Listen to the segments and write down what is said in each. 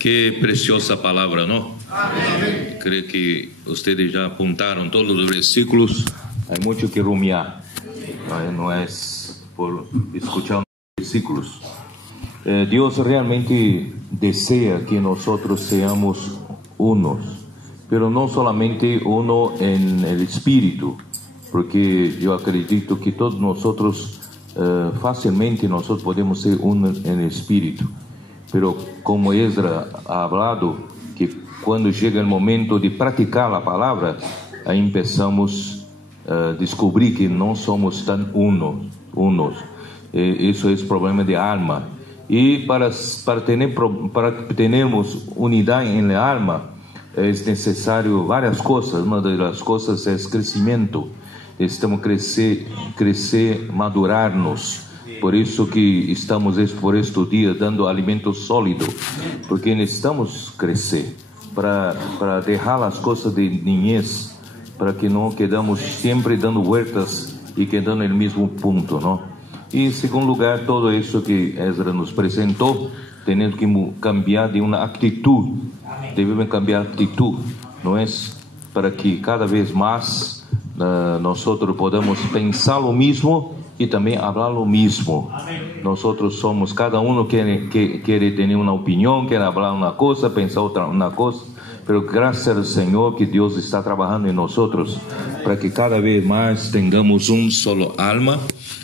Qué preciosa palabra, ¿no? Amén. Creo que ustedes ya apuntaron todos los versículos. Hay mucho que rumiar. No es por escuchar los versículos. Dios realmente desea que nosotros seamos unos, pero no solamente uno en el espíritu, porque yo acredito que todos nosotros fácilmente nosotros podemos ser uno en el espíritu. Pero como Ezra ha hablado, que cuando llega el momento de practicar la palabra, ahí empezamos a descubrir que no somos tan unos. Eso es problema de alma. Y para tenermos unidad en el alma, es necesario varias cosas. Una de las cosas es crecimiento. Estamos crecer, madurarnos. Por eso que estamos por estos días dando alimento sólido, porque necesitamos crecer para dejar las cosas de niñez, para que no quedamos siempre dando vueltas y quedando en el mismo punto, ¿no? Y en segundo lugar, todo eso que Ezra nos presentó, tenemos que cambiar de una actitud. Debemos cambiar actitud, no es para que cada vez más nosotros podamos pensar lo mismo y también hablar lo mismo. Amén. Nosotros somos, cada uno quiere tener una opinión, quiere hablar una cosa, pensar una cosa, pero gracias al Señor que Dios está trabajando en nosotros para que cada vez más tengamos un solo alma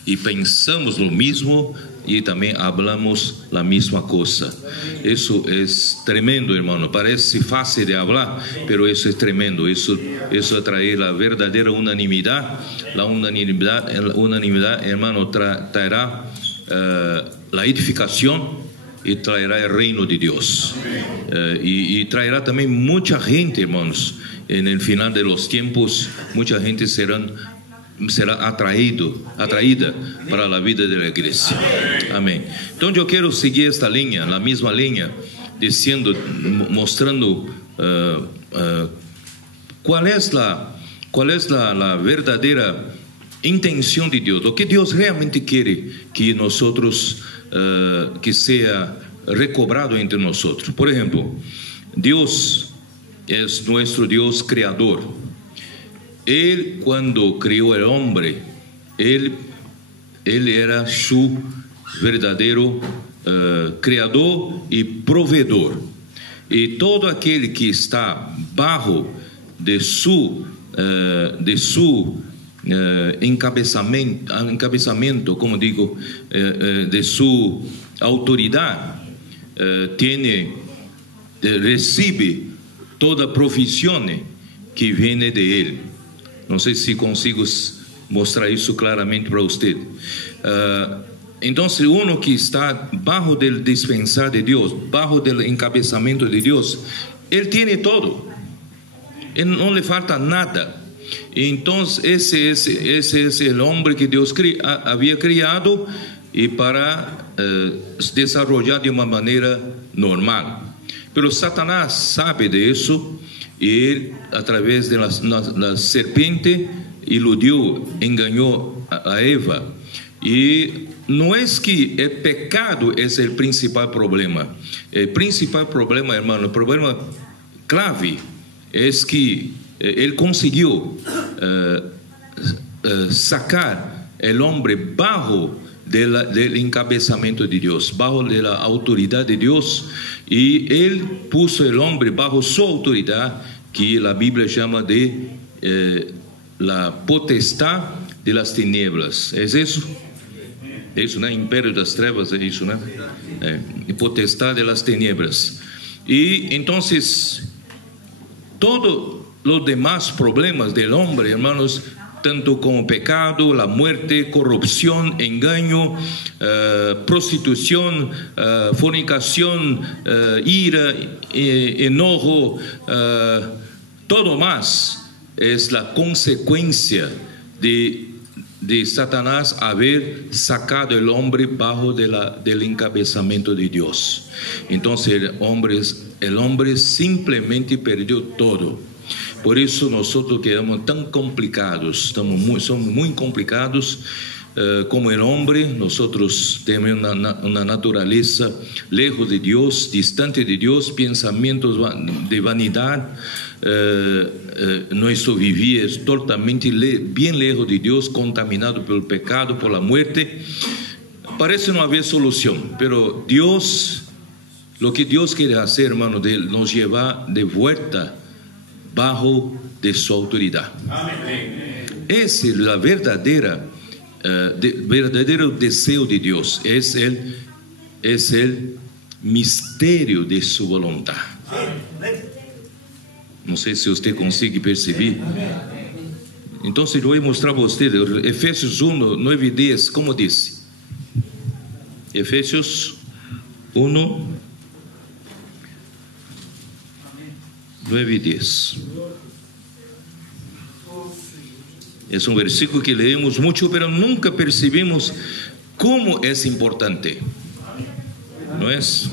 y pensamos lo mismo y también hablamos la misma cosa. Eso es tremendo, hermano. Parece fácil de hablar, pero eso es tremendo. Eso trae la verdadera unanimidad. La unanimidad, hermano, traerá la edificación y traerá el reino de Dios. Y traerá también mucha gente, hermanos. En el final de los tiempos, mucha gente será atraída para la vida de la iglesia. Amén. Entonces yo quiero seguir esta línea, la misma línea, mostrando cuál es la verdadera intención de Dios, lo que Dios realmente quiere que nosotros, que sea recobrado entre nosotros. Por ejemplo, Dios es nuestro Dios creador. Él, cuando creó al hombre, él era su verdadero creador y proveedor. Y todo aquel que está bajo de su encabezamiento, como digo, de su autoridad, recibe toda provisión que viene de él. Não sei se consigo mostrar isso claramente para você. Então, uno que está bajo del dispensar de Deus, bajo del encabezamiento de Deus, ele tem todo. Ele não lhe falta nada. Então, esse é o homem que Deus havia criado e para desarrollar de uma maneira normal. Pero Satanás sabe disso. Y él, a través de la serpiente, iludió, engañó a Eva. Y no es que el pecado es el principal problema. El principal problema, hermano, el problema clave es que él consiguió sacar el hombre bajo del encabezamiento de Dios, bajo de la autoridad de Dios, y él puso el hombre bajo su autoridad, que la Biblia llama de la potestad de las tinieblas. ¿Es eso? Eso, ¿no? Imperio de las trevas, es eso, ¿no? Potestad de las tinieblas. Y entonces, todos los demás problemas del hombre, hermanos, tanto como pecado, la muerte, corrupción, engaño, prostitución, fornicación, ira, enojo, todo más es la consecuencia de Satanás haber sacado el hombre bajo del encabezamiento de Dios. Entonces el hombre simplemente perdió todo. Por isso nosotros quedamos tan complicados, somos muy complicados, como el hombre, nosotros tenemos una naturaleza lejos de Dios, distante de Dios, pensamientos de vanidad. Nuestro vivir es totalmente bien lejos de Dios, contaminado por el pecado, por la muerte. Parece no haber solución, pero Dios, lo que Dios quiere hacer, hermano, nos lleva de vuelta bajo de su autoridad. Ese es la verdadero deseo de Dios, es el misterio de su voluntad. No sé si usted consigue percibir. Entonces yo voy a mostrar a usted Efesios 1, 9 y 10, ¿cómo dice? Efesios 1, 9 y 10. Es un versículo que leemos mucho, pero nunca percibimos cómo es importante. ¿No es?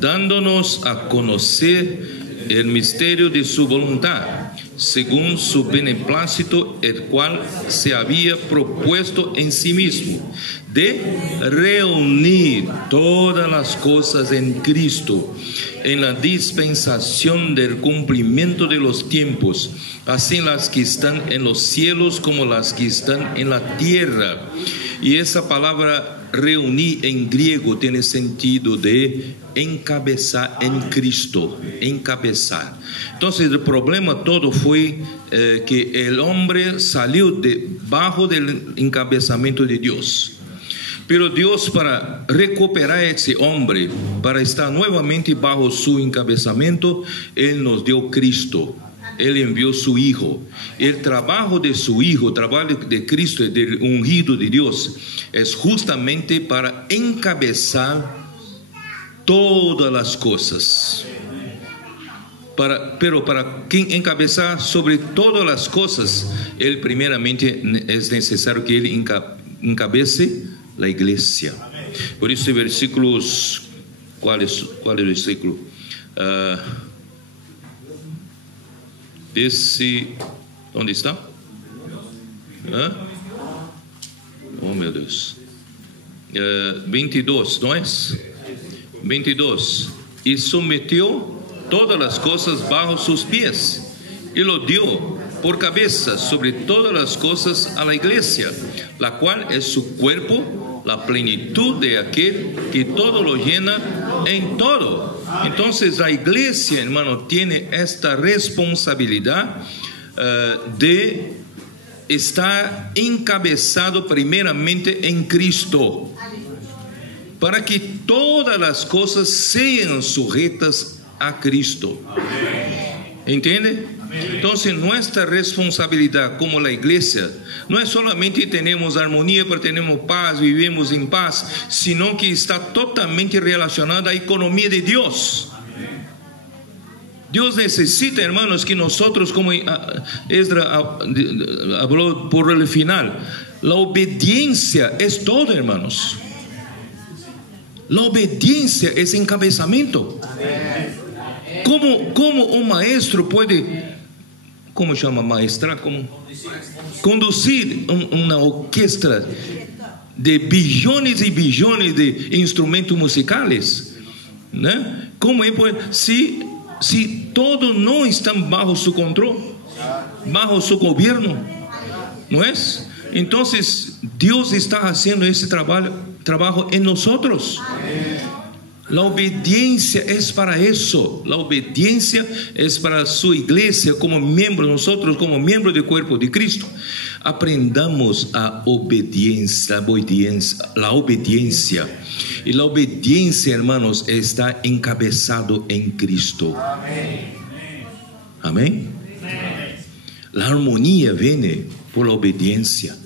Dándonos a conocer el misterio de su voluntad, según su beneplácito, el cual se había propuesto en sí mismo, de reunir todas las cosas en Cristo, en la dispensación del cumplimiento de los tiempos, así las que están en los cielos como las que están en la tierra. Y esa palabra reunir en griego tiene sentido de encabezar en Cristo, encabezar. Entonces el problema todo fue que el hombre salió debajo del encabezamiento de Dios. Pero Dios, para recuperar a ese hombre, para estar nuevamente bajo su encabezamiento, Él nos dio Cristo. Él envió su Hijo. El trabajo de su Hijo, el trabajo de Cristo, del ungido de Dios, es justamente para encabezar todas las cosas. Pero para quien encabezar sobre todas las cosas, Él primeramente es necesario que Él encabece la iglesia. Por eso versículos, ¿cuál es el versículo? ¿Dónde está? Oh meu Deus. 22, ¿no es? 22. Y sometió todas las cosas bajo sus pies y lo dio por cabeza sobre todas las cosas a la iglesia, la cual es su cuerpo, la plenitud de aquel que todo lo llena en todo. Entonces la iglesia, hermano, tiene esta responsabilidad de estar encabezado primeramente en Cristo, para que todas las cosas sean sujetas a Cristo. ¿Entiende? Entonces nuestra responsabilidad como la iglesia no es solamente tenemos armonía, pero tenemos paz, vivimos en paz, sino que está totalmente relacionada a la economía de Dios. Dios necesita, hermanos, que nosotros, como Esdras habló por el final, la obediencia es todo, hermanos. La obediencia es encabezamiento. ¿Cómo un maestro puede, ¿cómo se llama maestra? ¿Cómo? Conducir una orquesta de billones y billones de instrumentos musicales, ¿no? ¿Cómo él puede? Si todos no están bajo su control, bajo su gobierno, ¿no es? Entonces Dios está haciendo ese trabajo en nosotros. La obediencia es para eso. La obediencia es para su iglesia como miembro, nosotros como miembros del cuerpo de Cristo. Aprendamos la obediencia. Y la obediencia, hermanos, está encabezado en Cristo. Amén. La armonía viene por la obediencia.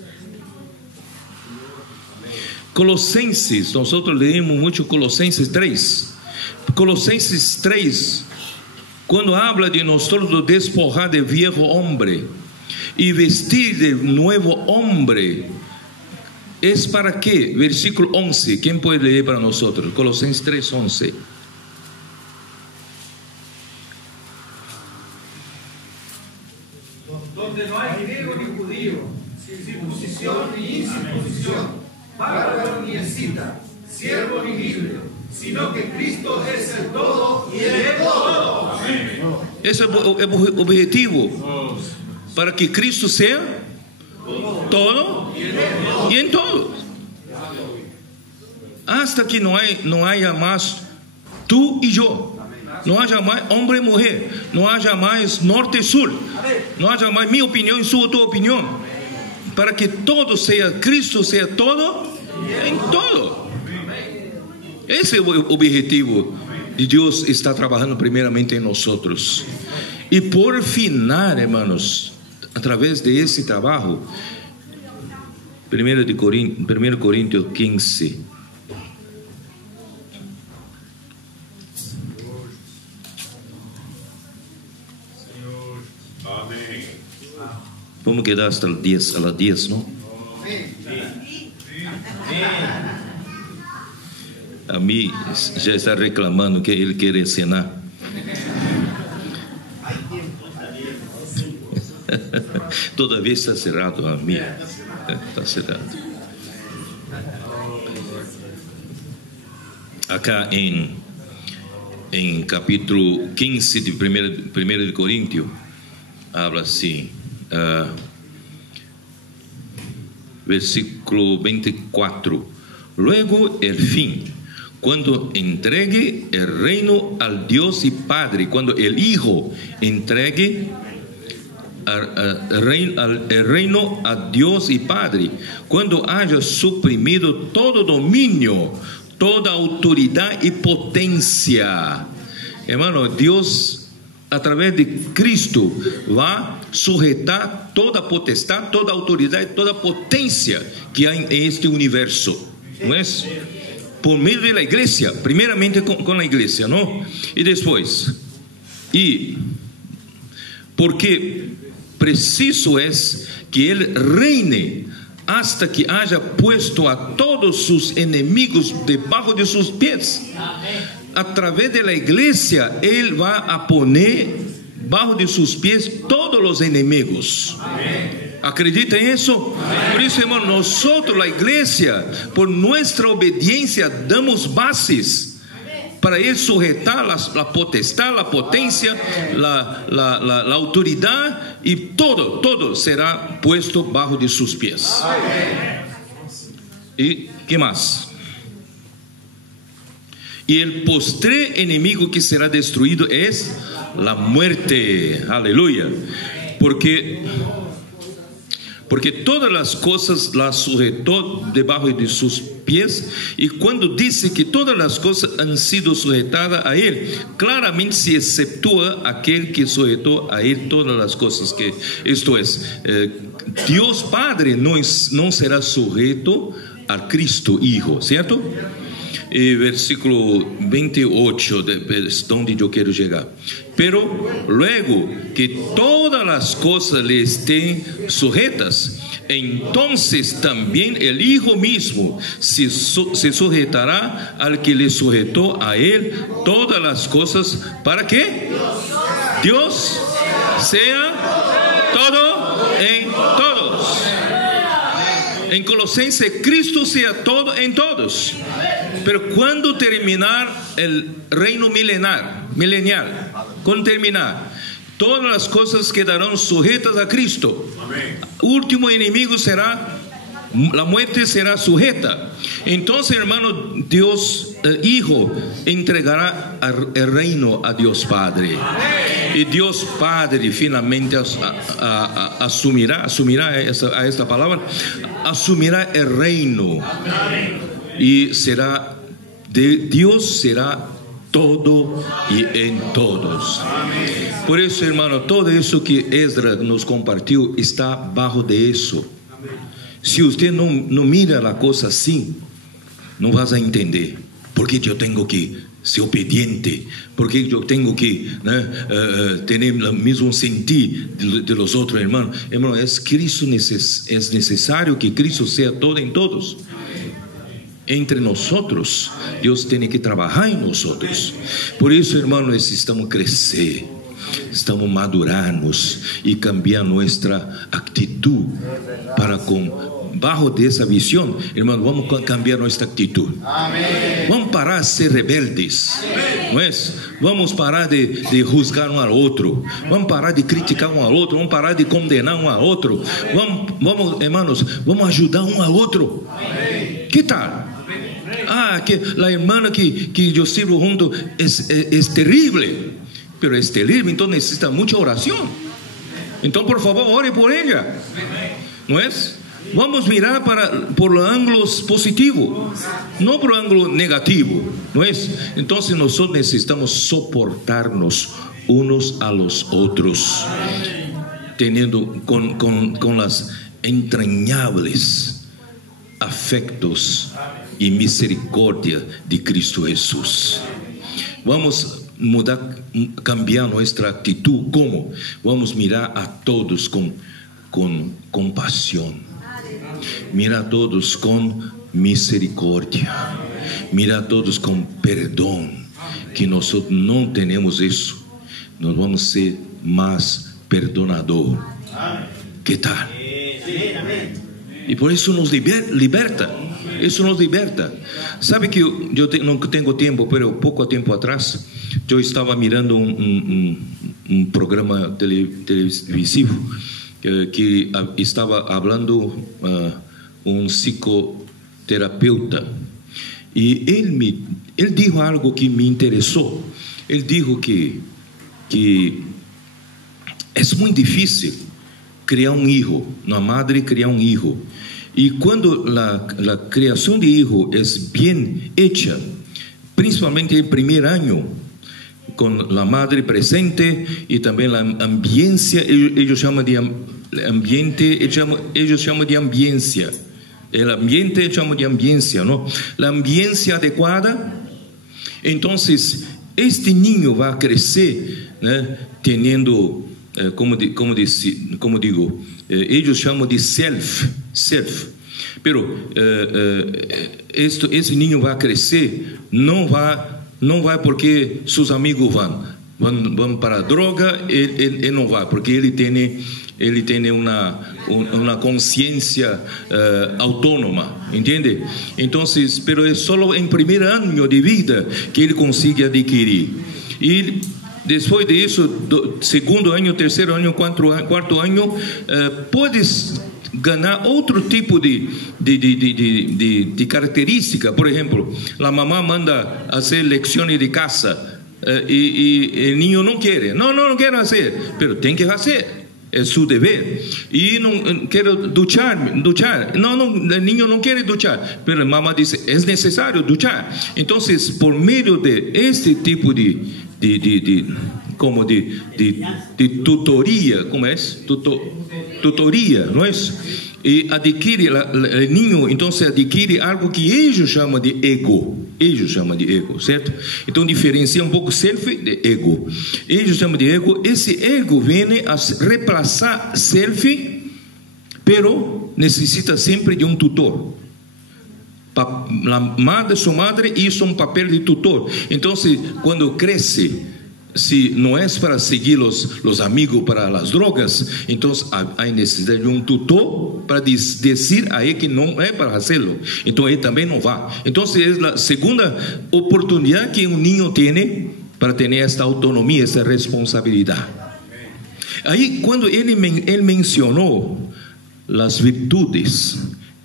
Colosenses, nosotros leemos mucho Colosenses 3. Colosenses 3, cuando habla de nosotros despojar del viejo hombre y vestir del nuevo hombre, ¿es para qué? Versículo 11, ¿quién puede leer para nosotros? Colosenses 3, 11. Donde no hay griego ni judío, circuncisión ni incircuncisión, necesita siervo ni libre, sino que Cristo es el todo y el todo. Ese es el objetivo, para que Cristo sea todo y en todo. Hasta que no haya más tú y yo, no haya más hombre y mujer, no haya más norte y sur, no haya más mi opinión y tu opinión, para que todo sea, Cristo sea todo en todo. Ese es el objetivo de Dios, está trabajando primeramente en nosotros. Y por final, hermanos, a través de ese trabajo, 1 Corintios 15. Vamos quedar hasta las 10, a las 10, ¿no? A mí já está reclamando que ele quer cenar. Todavía está cerrado a mí. Está cerrado. Acá en capítulo 15 de 1 de Corintios, habla assim, versículo 24. Luego el fin, cuando entregue el reino al Dios y Padre, cuando el Hijo entregue el reino a Dios y Padre, cuando haya suprimido todo dominio, toda autoridad y potencia. Hermano, Dios a través de Cristo va a sujetar toda potestad, toda autoridad y toda potencia que hay en este universo, ¿no es? Por medio de la iglesia, primeramente con la iglesia, ¿no? Y después, porque preciso es que Él reine hasta que haya puesto a todos sus enemigos debajo de sus pies. A través de la iglesia, Él va a poner bajo de sus pies todos los enemigos. ¿Acredita en eso? Por eso, hermano, nosotros, la iglesia, por nuestra obediencia, damos bases para Él sujetar la potestad, la potencia, la autoridad, y todo será puesto bajo de sus pies. ¿Y qué más? Y el postre enemigo que será destruido es la muerte. Aleluya. Porque todas las cosas las sujetó debajo de sus pies. Y cuando dice que todas las cosas han sido sujetadas a Él, claramente se exceptúa aquel que sujetó a Él todas las cosas. Que esto es, Dios Padre no será sujeto a Cristo Hijo, ¿cierto? Versículo 28, es donde yo quiero llegar. Pero luego que todas las cosas le estén sujetas, entonces también el Hijo mismo se sujetará al que le sujetó a Él todas las cosas. ¿Para qué? Dios sea todo en todos. En Colosenses, Cristo sea todo en todos. Pero cuando terminar el reino milenial, cuando terminar, todas las cosas quedarán sujetas a Cristo. Último enemigo será, la muerte será sujeta. Entonces, hermano, Dios Hijo entregará el reino a Dios Padre. Y Dios Padre finalmente asumirá esta palabra, asumirá el reino. Y Dios será todo y en todos. Por eso, hermano, todo eso que Esdras nos compartió está bajo de eso. Si usted no mira la cosa así, no vas a entender por qué yo tengo que ser obediente, porque yo tengo que tener el mismo sentir de los otros hermanos. Hermano, es necesario que Cristo sea todo en todos. Entre nosotros, Dios tiene que trabajar en nosotros. Por eso, hermanos, necesitamos crecer, necesitamos madurarnos y cambiar nuestra actitud para con bajo de esa visión, hermano, vamos a cambiar nuestra actitud. Amén. Vamos a parar de ser rebeldes. Amén. ¿No es? Vamos a parar de juzgar um ao outro. Vamos parar de criticar um ao outro. Vamos parar de condenar um ao outro. Vamos, hermanos, vamos ajudar um ao outro. Amén. ¿Qué tal? Que la hermana que yo sirvo junto es terrible. Pero es terrible, entonces necesita mucha oración. Entonces, por favor, ore por ella. ¿No es? Vamos a mirar por los ángulos positivos, no por el ángulo negativo. ¿No es? Entonces, nosotros necesitamos soportarnos unos a los otros, teniendo con las entrañables afectos y misericordia de Cristo Jesús. Vamos a cambiar nuestra actitud. ¿Cómo? Vamos a mirar a todos con compasión. Mira a todos con misericordia. Mira a todos con perdón. Que nosotros no tenemos eso. Nos vamos a ser más perdonador. ¿Qué tal? Y por eso nos liberta. Eso nos liberta. Sabe que yo no tengo tiempo, pero poco tiempo atrás yo estaba mirando un programa televisivo que estaba hablando un psicoterapeuta, y él dijo algo que me interesó. Él dijo que es muy difícil criar un hijo, una madre criar un hijo. Y cuando la creación de hijo es bien hecha, principalmente el primer año, con la madre presente y también la ambiencia, ellos llaman de ambiente, ellos llaman de ambiencia. El ambiente llaman de ambiencia, ¿no? La ambiencia adecuada. Entonces, este niño va a crecer, ¿no? Teniendo, como digo, ellos llaman de self. Pero esse niño vai crescer, não vai porque seus amigos vão para a droga, ele não vai, porque ele tem uma consciência autônoma, entende? Então, pero é só em primeiro ano de vida que ele consegue adquirir. E depois disso, segundo ano, terceiro ano, quarto ano, podes ganhar outro tipo de característica. Por exemplo, a mamá manda fazer lições de casa e o niño não quer. Não quero fazer, mas tem que fazer. É seu dever. E não quero duchar. Não, o niño não quer duchar, mas a mamá diz: é necessário duchar. Então, por meio de este tipo de tutoria, como é? Tutoria, não é? E adquire o niño, então adquire algo que eles chamam de ego. Certo? Então diferencia pouco self de ego. Eles chamam de ego. Esse ego vem a reemplazar self, pero necessita sempre de tutor. Sua madre hizo papel de tutor. Então, quando cresce, se não é para seguir os amigos para as drogas, então há necessidade de tutor para dizer a ele que não é para fazê-lo. Então ele também não vai. Então é a segunda oportunidade que niño tem para ter esta autonomia, esta responsabilidade. Aí, quando ele mencionou as virtudes,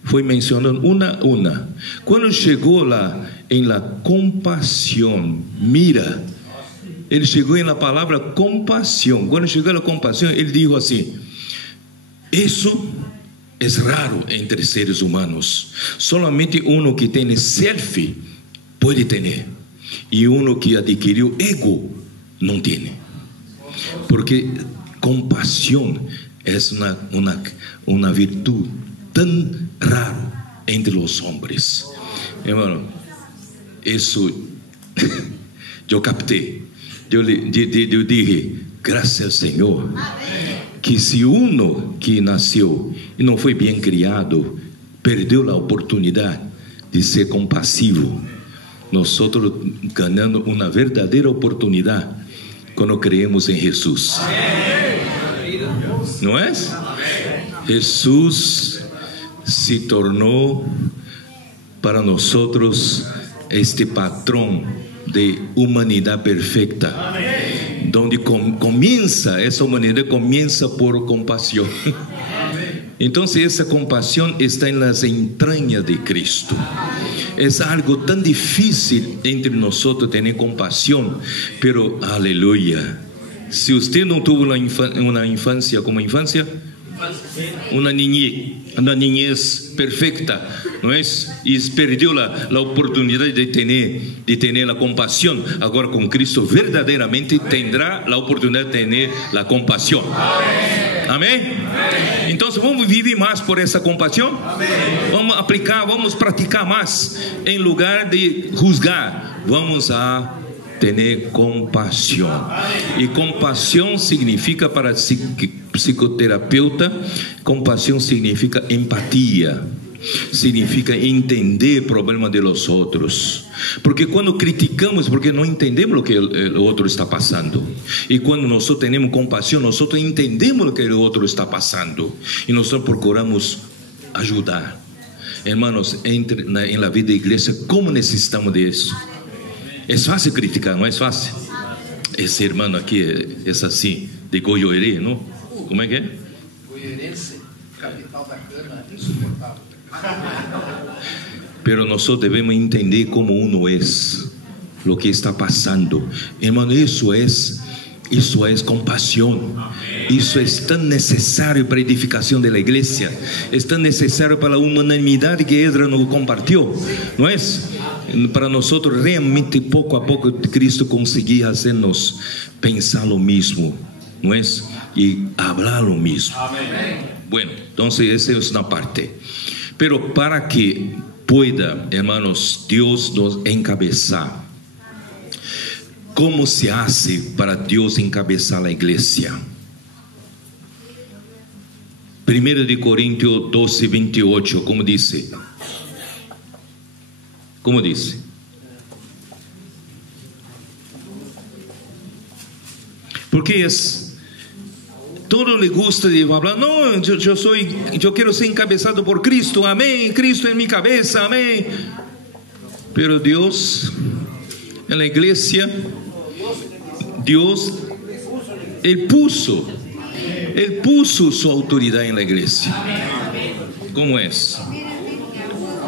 foi mencionando uma. Quando chegou lá em la compaixão, mira, ele chegou na palavra compaixão. Quando chegou na compaixão, ele disse assim: isso é raro entre seres humanos. Solamente que tem self pode ter, e que adquiriu ego não tem. Porque compaixão é uma virtude tão rara entre os homens. Irmão, isso eu captei. Eu dije, graças ao Senhor, que se que nasceu e não foi bem criado, perdeu a oportunidade de ser compassivo, nós ganhando uma verdadeira oportunidade quando creemos em Jesus. Não é? Jesus se tornou para nosotros este patrón de humanidad perfecta. Amén. Donde comienza, esa humanidad comienza por compasión. Entonces esa compasión está en las entrañas de Cristo. Es algo tan difícil entre nosotros tener compasión, pero aleluya. Si usted no tuvo una infancia como infancia, una niñez perfecta, ¿no es? Y perdió la oportunidad de tener la compasión. Ahora con Cristo verdaderamente tendrá la oportunidad de tener la compasión. Amén. Entonces vamos vivir más por esa compasión. Vamos a aplicar, vamos a practicar más. En lugar de juzgar, vamos a tener compasión. Y compasión significa, para psicoterapeuta, compasión significa empatía, significa entender el problema de los otros. Porque cuando criticamos, porque no entendemos lo que el otro está pasando. Y cuando nosotros tenemos compasión, nosotros entendemos lo que el otro está pasando. Y nosotros procuramos ayudar. Hermanos, en la vida de iglesia, ¿cómo necesitamos de eso? Es fácil criticar, no es fácil. Ese hermano aquí es así, de Goiôerê, ¿no? ¿Cómo es que es? Goiôerense, capital da cana, insuportável. Pero nosotros debemos entender cómo uno es, lo que está pasando. Hermano, eso es compasión. Eso es tan necesario para la edificación de la iglesia. Es tan necesario para la humanidad que Esdras nos compartió, ¿no es? Para nosotros realmente poco a poco Cristo conseguía hacernos pensar lo mismo, ¿no es? Y hablar lo mismo. Bueno, entonces esa es una parte. Pero para que pueda, hermanos, Dios nos encabezar, ¿cómo se hace para Dios encabezar la iglesia? 1 Corintios 12, 28, ¿cómo dice? ¿Cómo dice? Porque todo le gusta de hablar, no, yo quiero ser encabezado por Cristo, amén, Cristo en mi cabeza, amén. Pero Dios, en la iglesia, Dios, Él puso su autoridad en la iglesia. ¿Cómo es?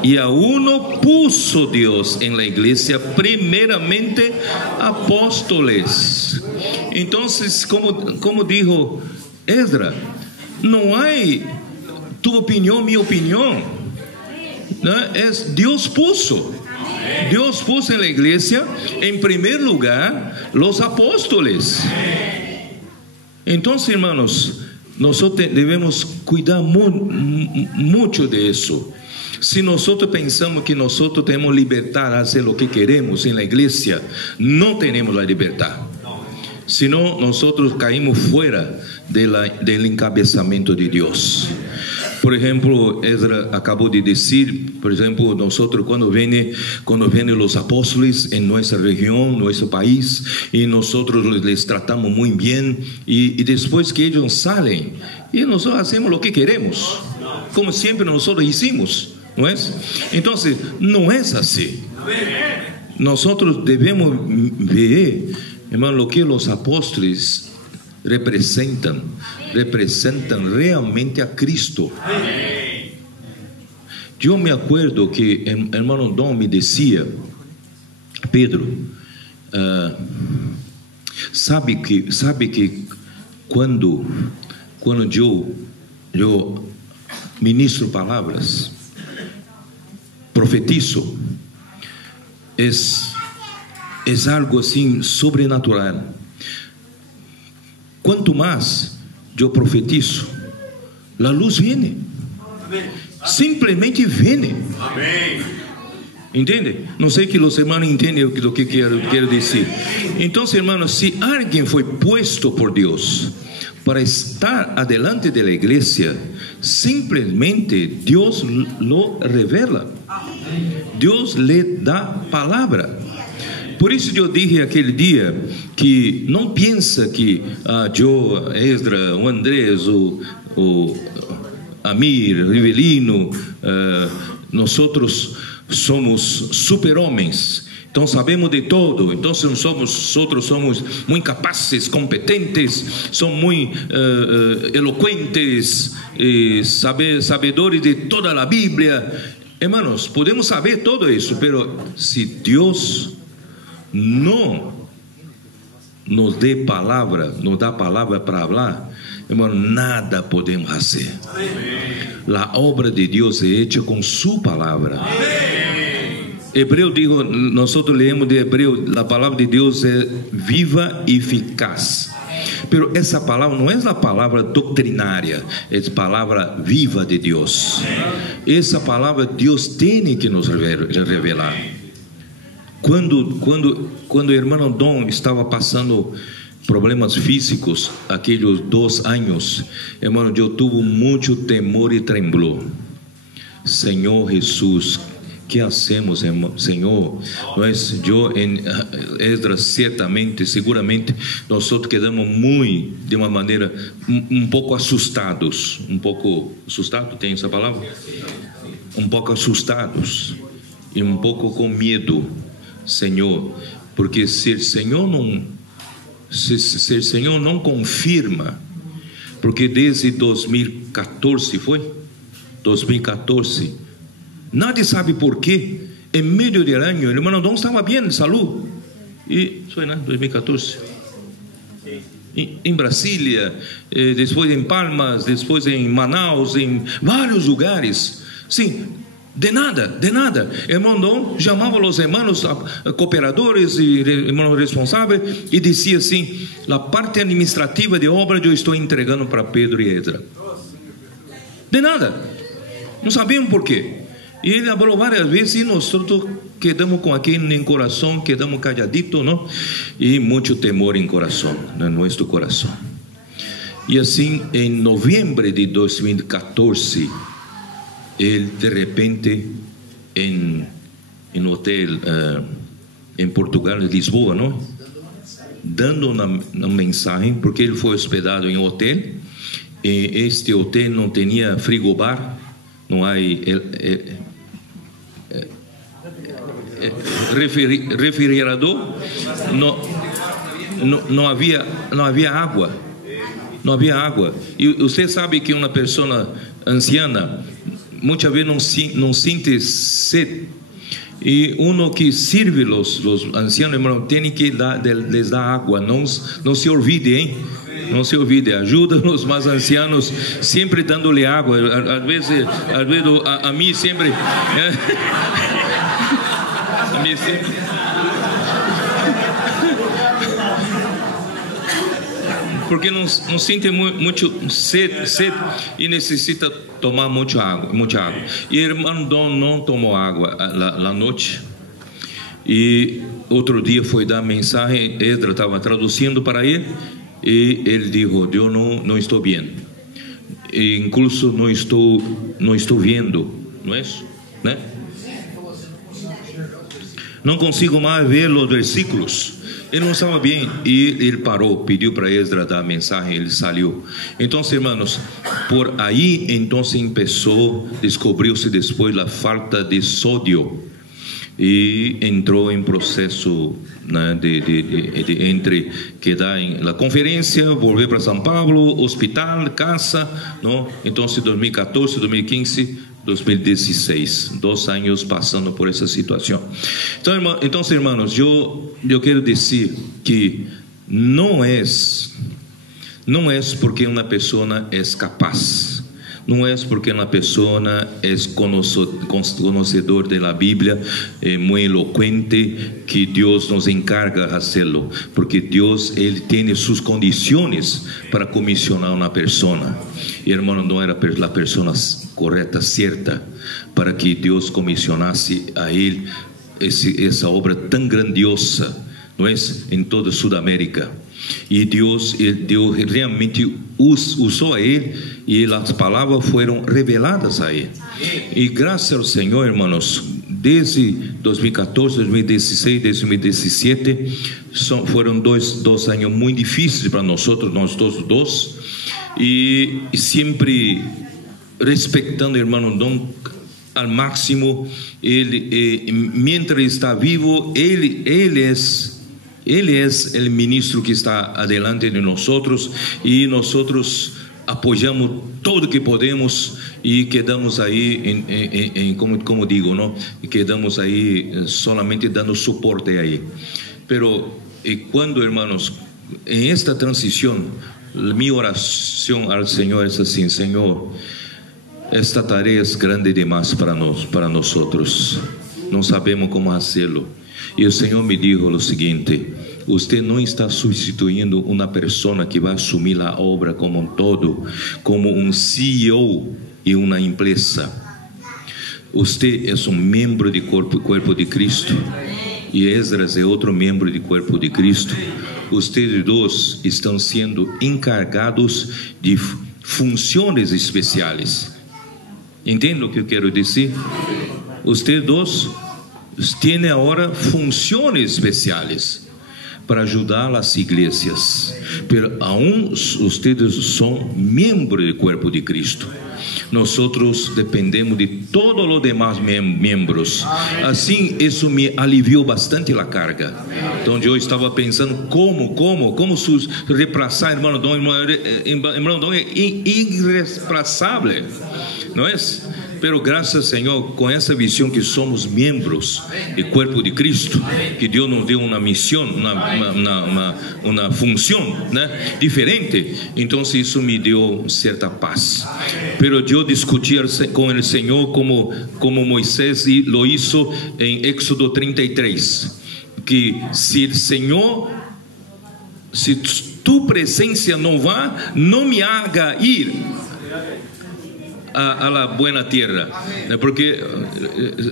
Y a uno puso Dios en la iglesia, primeramente apóstoles. Entonces, como dijo Esdras, no hay tu opinión, mi opinión, ¿no? Es Dios puso en la iglesia, en primer lugar, los apóstoles. Entonces, hermanos, nosotros debemos cuidar mucho de eso. Si nosotros pensamos que nosotros tenemos libertad de hacer lo que queremos en la iglesia, no tenemos la libertad. Sino nosotros caímos fuera del encabezamiento de Dios. Por ejemplo, Esdras acabó de decir, por ejemplo, nosotros cuando vienen los apóstoles en nuestra región, nuestro país, y nosotros les tratamos muy bien, y después que ellos salen, y nosotros hacemos lo que queremos, como siempre nosotros hicimos, ¿no es? Entonces, no es así. Nosotros debemos ver, hermano, lo que los apóstoles representan realmente a Cristo. Yo me acuerdo que hermano Dom me decía, Pedro, sabe que cuando yo ministro palavras, profetizo, es algo assim sobrenatural. Quanto mais eu profetizo, a luz vem, simplesmente vem. Entende? Não sei que os irmãos entendem o que quero dizer. Então, irmãos, se alguém foi puesto por Deus para estar adelante da igreja, simplesmente Deus lo revela. Deus lhe dá palavra. Por isso eu disse aquele dia que não pensa que eu, Esdras, o Andrés, Amir, Rivelino, nosotros somos super-homens. Então sabemos de todo. Então nosotros somos muy capazes, competentes, somos muy elocuentes, sabedores de toda la Biblia. Hermanos, podemos saber todo eso, pero si Dios no nos dê palavra, nos dá palavra para falar, hermano, nada podemos hacer. La obra de Dios es hecha con su palabra. Hebreo dijo, nosotros leemos de Hebreo, la palabra de Dios es viva y eficaz. Pero esa palabra no es la palabra doctrinaria, es palabra viva de Dios. Esa palabra Dios tiene que nos revelar. Quando o irmão Dom estava passando problemas físicos, aqueles 2 anos, irmão, eu tive muito temor e tremblou. Senhor Jesus, que hacemos, Senhor? Nós, eu em Esdras, seguramente, nós quedamos muito, de uma maneira, pouco assustados. Assustado, tem essa palavra? Pouco assustados e pouco com medo, Senhor, porque se o Senhor não confirma, porque desde 2014 foi? 2014, nadie sabe por quê. Em meio do ano, o irmão Dom estava bem de saúde. E foi, né? 2014. Em Brasília, depois em Palmas, depois em Manaus, em vários lugares. Sim, de nada. Irmão Dom chamava os irmãos cooperadores e irmãos responsáveis e dizia assim: a parte administrativa de obra eu estou entregando para Pedro e Esdra. De nada, não sabíamos por quê. E ele falou várias vezes e nós quedamos com aquilo em coração, quedamos calladitos, não? E muito temor em coração, no nosso coração. E assim, em novembro de 2014, ele de repente, em hotel em Portugal, em Lisboa, não? Dando uma mensagem, porque ele foi hospedado em hotel, e este hotel não tinha frigobar, não há refrigerador, não havia água. E você sabe que uma pessoa anciana muitas vezes não sente sede, e uno que sirve os ancianos, irmão, tem que lhes dar água. Não se olvide, hein? Não se olvide, ajuda os mais ancianos sempre dando-lhe água. Às vezes a mim sempre. A mim sempre. Porque não sente muito sede e necessita tomar muita água. E o irmão Dom não tomou água na noite. E outro dia foi dar mensagem, Esdra estava traduzindo para ele, e ele disse: eu não estou bem. E incluso não estou vendo, não é isso? Né? Não consigo mais ver os versículos. Ele não estava bem e ele parou, pediu para Esdra dar a mensagem, ele saiu. Então, irmãos, por aí então descobriu-se depois a falta de sódio e entrou em processo, né, entre quedar em la conferência, volver para São Paulo, hospital, casa, não? Então, 2014, 2015, 2016, 2 anos passando por essa situação. Então, irmãos, eu quero dizer que não é porque uma pessoa é capaz, não é porque uma pessoa é conhecedor da Bíblia, muito eloquente, que Deus nos encarga de fazê-lo, porque Deus ele tem suas condições para comissionar uma pessoa. E irmão, não era a pessoa correta, certa, para que Deus comissionasse a ele essa obra tão grandiosa, não é? Em toda a Sudamérica. E Deus realmente usou a ele, e as palavras foram reveladas a ele. E graças ao Senhor, irmãos, desde 2014, 2016, 2017, foram dois anos muito difíceis para nós todos dois, e sempre respetando hermano Dom al máximo. Mientras está vivo, él es el ministro que está adelante de nosotros, y nosotros apoyamos todo lo que podemos y quedamos ahí, como digo, ¿no? Quedamos ahí solamente dando soporte ahí. Pero cuando, hermanos, en esta transición, mi oración al Señor es así: Señor, esta tarea es grande demás para nosotros, no sabemos cómo hacerlo. Y el Señor me dijo lo siguiente: usted no está sustituyendo una persona que va a asumir la obra como un todo, como un CEO y una empresa. Usted es un miembro del cuerpo de Cristo, y Esdras es otro miembro del cuerpo de Cristo. Ustedes dos están siendo encargados de funciones especiales. ¿Entienden lo que yo quiero decir? Ustedes dos tienen ahora funciones especiales para ayudar a las iglesias, pero aún ustedes son miembros del cuerpo de Cristo. Nosotros dependemos de todos los demás miembros. Así, eso me alivió bastante la carga. Entonces yo estaba pensando cómo reemplazar hermano Dom. Hermano Dom es irreemplazable, ¿no es? Pero gracias Señor, con esa visión que somos miembros del cuerpo de Cristo, que Dios nos dio una misión, una función, ¿no?, diferente. Entonces eso me dio cierta paz. Pero yo discutí con el Señor como Moisés lo hizo en Éxodo 33, que si el Señor, si tu presencia no va, no me haga ir a la buena tierra, porque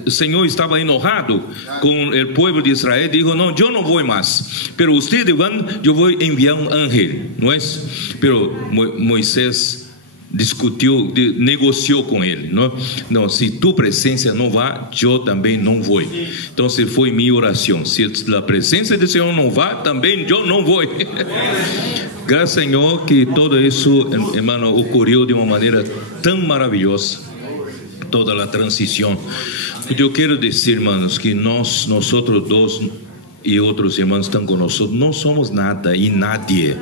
el Señor estaba enojado con el pueblo de Israel. Dijo: no, yo no voy más, pero ustedes van, yo voy a enviar un ángel, ¿no es? Pero Moisés discutió, negoció con él, no, si tu presencia no va, yo también no voy. Entonces fue mi oración: si la presencia del Señor no va, también yo no voy. Gracias Señor que todo eso, hermano, ocurrió de una manera tan maravillosa, toda la transición. Yo quiero decir, hermanos, que nosotros dos y otros hermanos están con nosotros, no somos nada y nadie,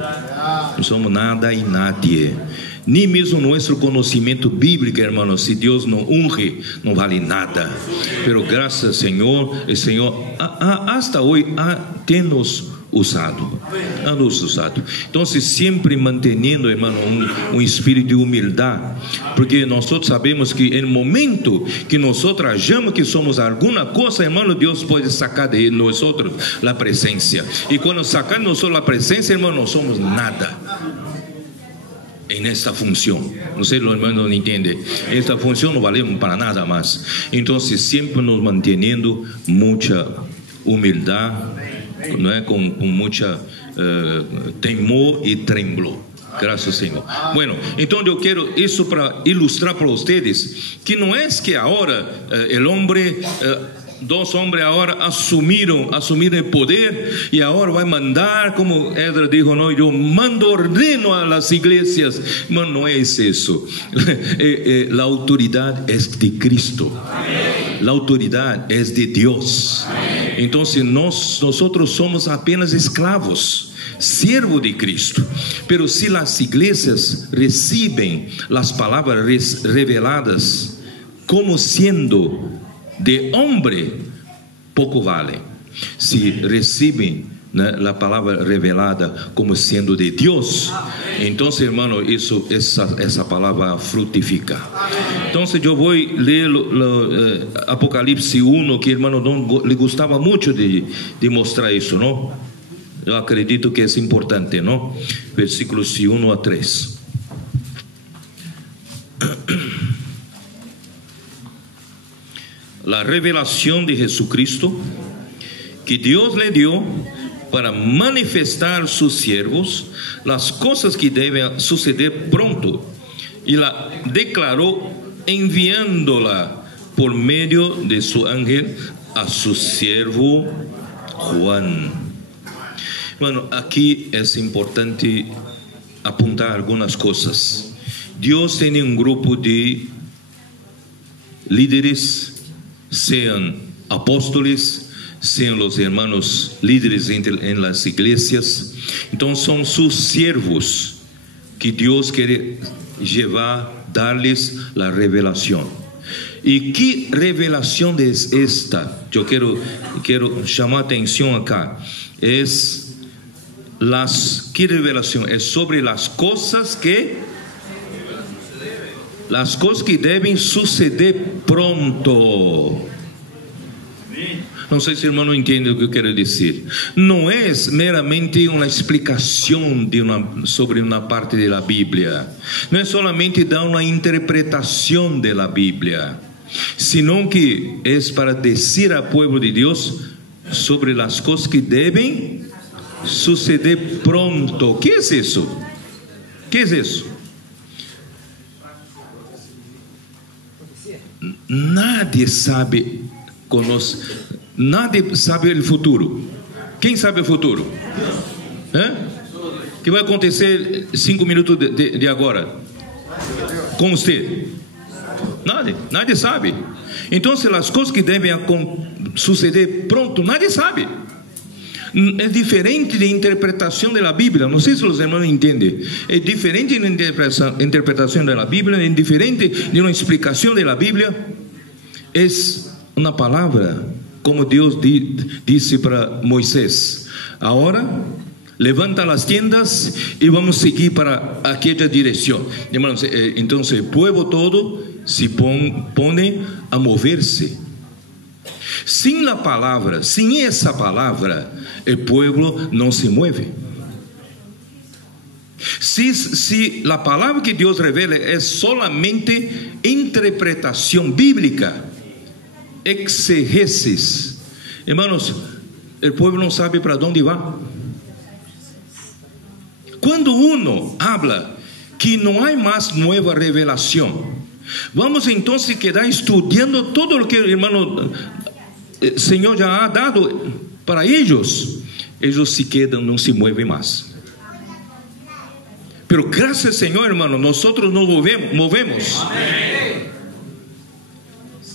no somos nada y nadie. Ni mesmo nuestro conocimiento bíblico, hermanos, si Dios no unge, no vale nada. Pero gracias Señor, el Señor hasta hoy nos usado. Entonces siempre manteniendo, hermano, un espíritu de humildad, porque nosotros sabemos que en el momento que nosotros achamos que somos alguna cosa, hermano, Dios puede sacar de nosotros la presencia. Y cuando sacar nosotros la presencia, hermano, no somos nada en esta función. No sé, los hermanos no entienden. Esta función no valemos para nada más. Entonces siempre nos manteniendo mucha humildad, ¿no es? Con mucha temor y tremblor. Gracias Señor. Bueno, entonces yo quiero eso para ilustrar para ustedes que no es que ahora el hombre, dos hombres ahora asumieron el poder y ahora va a mandar, como Esdras dijo, no, yo mando, ordeno a las iglesias. No es eso. La autoridad es de Cristo. La autoridad es de Dios. Entonces nosotros somos apenas esclavos, siervo de Cristo. Pero si las iglesias reciben las palabras reveladas como siendo de hombre, poco vale. Si reciben, ¿no?, la palabra revelada como siendo de Dios, entonces hermano, esa palabra frutifica. Entonces yo voy a leer Apocalipsis 1, que hermano Don le gustaba mucho de mostrar eso, ¿no? Yo acredito que es importante, ¿no? Versículos 1 a 3. La revelación de Jesucristo que Dios le dio para manifestar a sus siervos las cosas que deben suceder pronto, y la declaró enviándola por medio de su ángel a su siervo Juan. Bueno, aquí es importante apuntar algunas cosas. Dios tiene un grupo de líderes, sean apóstoles, sean los hermanos líderes en las iglesias. Entonces son sus siervos que Dios quiere llevar, darles la revelación. ¿Y qué revelación es esta? Yo quiero llamar atención acá. ¿Qué revelación? Es sobre las cosas que deben suceder pronto. No sé si el hermano entiende lo que quiero decir. No es meramente una explicación sobre una parte de la Biblia. No es solamente dar una interpretación de la Biblia, sino que es para decir al pueblo de Dios sobre las cosas que deben suceder pronto. ¿Qué es eso? ¿Qué es eso? Nadie sabe el futuro. ¿Quién sabe el futuro? ¿Qué va a acontecer 5 minutos de ahora con usted? Nadie sabe. Entonces las cosas que deben suceder pronto, nadie sabe. Es diferente de interpretación de la Biblia. No sé si los hermanos entienden. Es diferente de interpretación de la Biblia, es diferente de una explicación de la Biblia. Es una palabra, como Dios dice para Moisés: ahora levanta las tiendas y vamos a seguir para aquella dirección. Hermanos, entonces el pueblo todo se pone a moverse. Sin la palabra, sin esa palabra, el pueblo no se mueve. Si la palabra que Dios revela es solamente interpretación bíblica, exegesis, hermanos, el pueblo no sabe para dónde va. Cuando uno habla que no hay más nueva revelación, vamos entonces a quedar estudiando todo lo que el hermano Señor ya ha dado para ellos. Ellos se quedan, no se mueven más. Pero gracias Señor, hermano, nosotros nos movemos. Amén.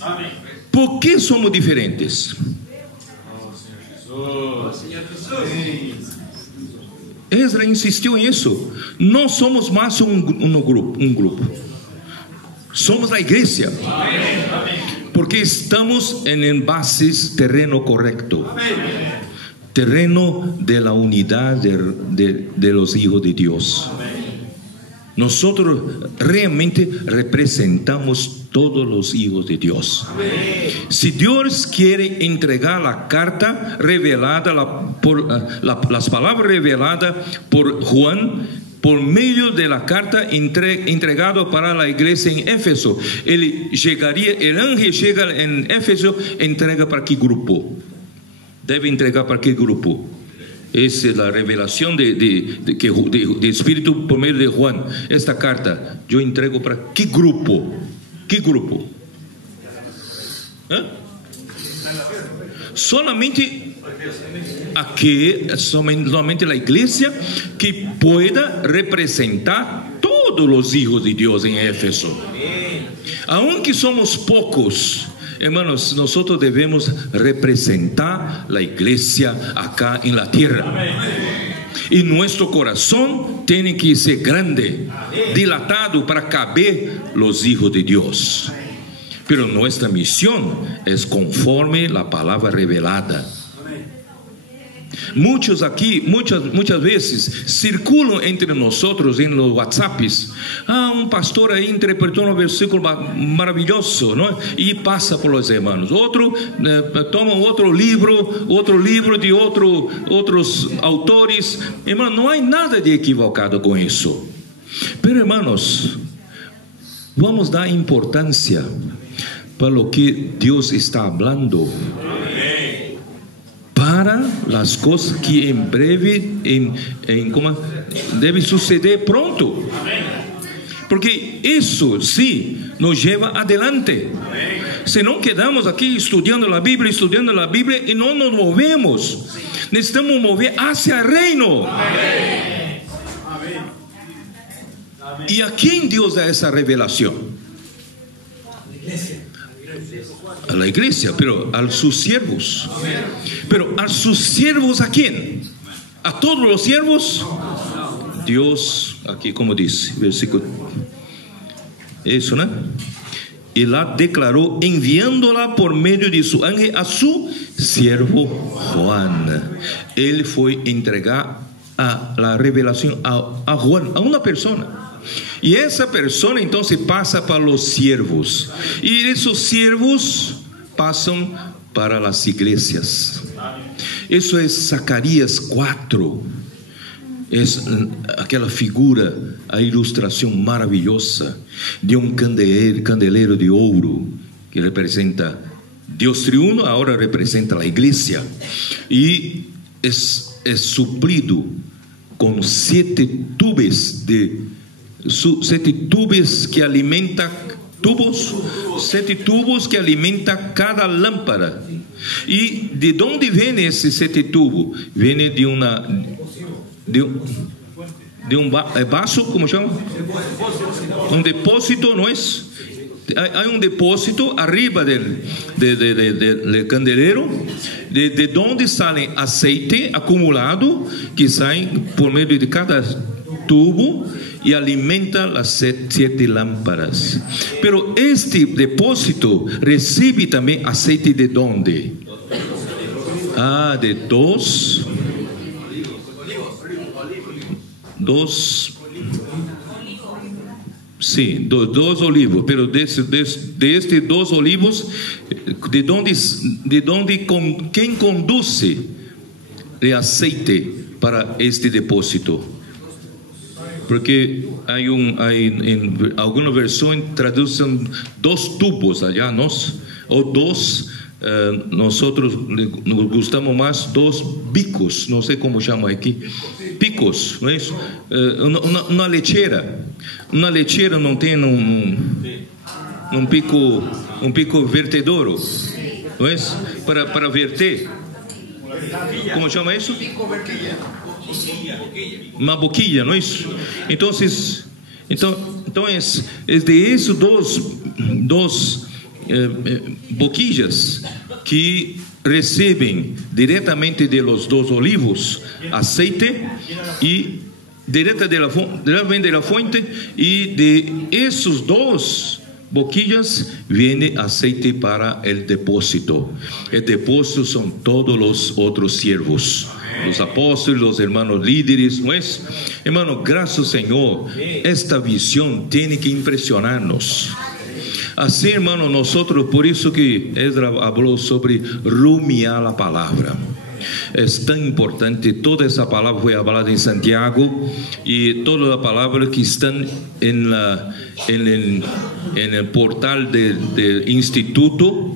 Amén. ¿Por qué somos diferentes? Ezra insistió en eso. No somos más un grupo. Somos la iglesia. Porque estamos en envases terreno correcto. Terreno de la unidad de los hijos de Dios. Nosotros realmente representamos todos los hijos de Dios. Si Dios quiere entregar la carta revelada, las palabras reveladas por Juan, por medio de la carta entregada para la iglesia en Éfeso, el ángel llega en Éfeso, entrega para qué grupo. Debe entregar para qué grupo. Esa es la revelación de Espíritu por medio de Juan. Esta carta yo entrego para qué grupo. ¿Qué grupo? Solamente la iglesia que pueda representar todos los hijos de Dios en Éfeso. Aunque somos pocos, hermanos, nosotros debemos representar la iglesia acá en la tierra. Y nuestro corazón tiene que ser grande, dilatado para caber los hijos de Dios. Pero nuestra misión es conforme la palabra revelada. Muchos aquí, muchas veces circulan entre nosotros en los WhatsApps. Un pastor ahí interpretó un versículo maravilloso, ¿no? Y pasa por los hermanos. Otro toma otro libro de otros autores. Hermano, no hay nada de equivocado con eso. Pero hermanos, vamos a dar importancia para lo que Dios está hablando. Para las cosas que en breve debe suceder pronto. Porque eso sí nos lleva adelante. Si no quedamos aquí estudiando la Biblia y no nos movemos, necesitamos mover hacia el reino. ¿Y a quién Dios da esa revelación? A la iglesia, pero a sus siervos. Pero a sus siervos, ¿a quién? ¿A todos los siervos? Dios, aquí como dice, versículo. Eso, ¿no? Y la declaró enviándola por medio de su ángel a su siervo Juan. Él fue a entregar a la revelación a Juan, a una persona. Y esa persona entonces pasa para los siervos. Y esos siervos pasan para las iglesias. Eso es Zacarías 4. Es aquella figura, a ilustración maravillosa de un candelero de oro que representa Dios triuno, ahora representa la iglesia. Y es suplido con 7 tubos que alimenta sete tubos que alimenta cada lámpara. ¿Y de dónde viene ese 7 tubos? Viene de un vaso, ¿cómo se llama? Un depósito, ¿no es? Hay un depósito arriba del candelero, de donde sale aceite acumulado, que sale por medio de cada tubo y alimenta las 7 lámparas. Pero este depósito recibe también aceite de dónde? De dos olivos, pero de estos 2 olivos, ¿quién conduce el aceite para este depósito? Porque en alguna versión traducen 2 tubos allá, ¿no? O 2, nosotros nos gustamos más 2 bicos, no sé cómo llama aquí, picos, ¿no es? Una lechera no tiene un pico vertedor, ¿no es? Para verter, ¿cómo llama eso? Una boquilla, ¿no es? Entonces es de esos dos boquillas que reciben directamente de los 2 olivos aceite, y directamente de la fuente, y de esos 2 boquillas viene aceite para el depósito. El depósito son todos los otros siervos, los apóstoles, los hermanos líderes, ¿no es? Hermano, gracias Señor, esta visión tiene que impresionarnos. Así, hermano, nosotros, por eso que Esdras habló sobre rumiar la palabra. Es tan importante. Toda esa palabra fue hablada en Santiago, y toda la palabra que están en el portal del instituto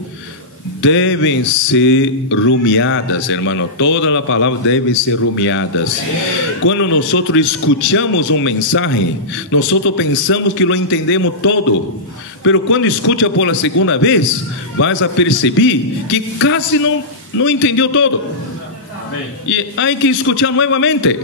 deben ser rumiadas, hermano. Toda la palabra debe ser rumiadas. Cuando nosotros escuchamos un mensaje, nosotros pensamos que lo entendemos todo, pero cuando escucha por la segunda vez, vas a percibir que casi no entendió todo. Y hay que escuchar nuevamente,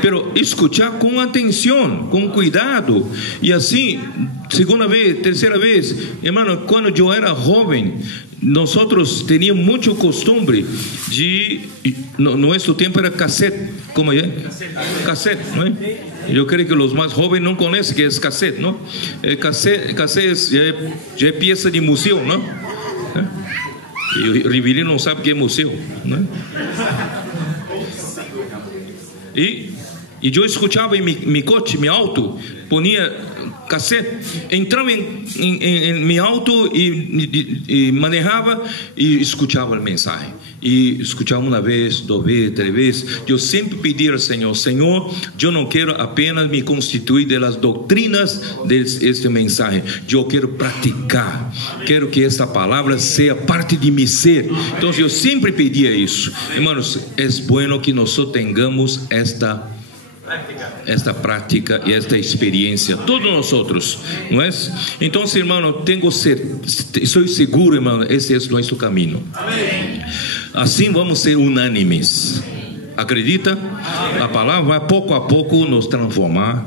pero escuchar con atención, con cuidado. Y así, segunda vez, tercera vez. Hermano, cuando yo era joven, nosotros teníamos mucho costumbre de, nuestro tiempo era cassette. ¿Cómo es? Cassette, ¿no? Yo creo que los más jóvenes no conocen que es cassette, ¿no? Cassette ya es pieza de museo, ¿no? Y Rivelino no sabe qué es museo, ¿no? Y yo escuchaba en mi coche, mi auto, ponía cassette, entraba en mi auto y manejaba y escuchaba el mensaje. Y escuchaba una vez, 2 veces, 3 veces. Yo siempre pedí al Señor: Señor, yo no quiero apenas me constituir de las doctrinas de este mensaje, yo quiero practicar, quiero que esta palabra sea parte de mi ser. Entonces yo siempre pedía eso. Hermanos, es bueno que nosotros tengamos esta práctica y esta experiencia, todos nosotros, ¿no es? Entonces, hermano, soy seguro, hermano, ese es nuestro camino. Amén. Así vamos a ser unánimes. ¿Acredita? La palabra va poco a poco nos transformar.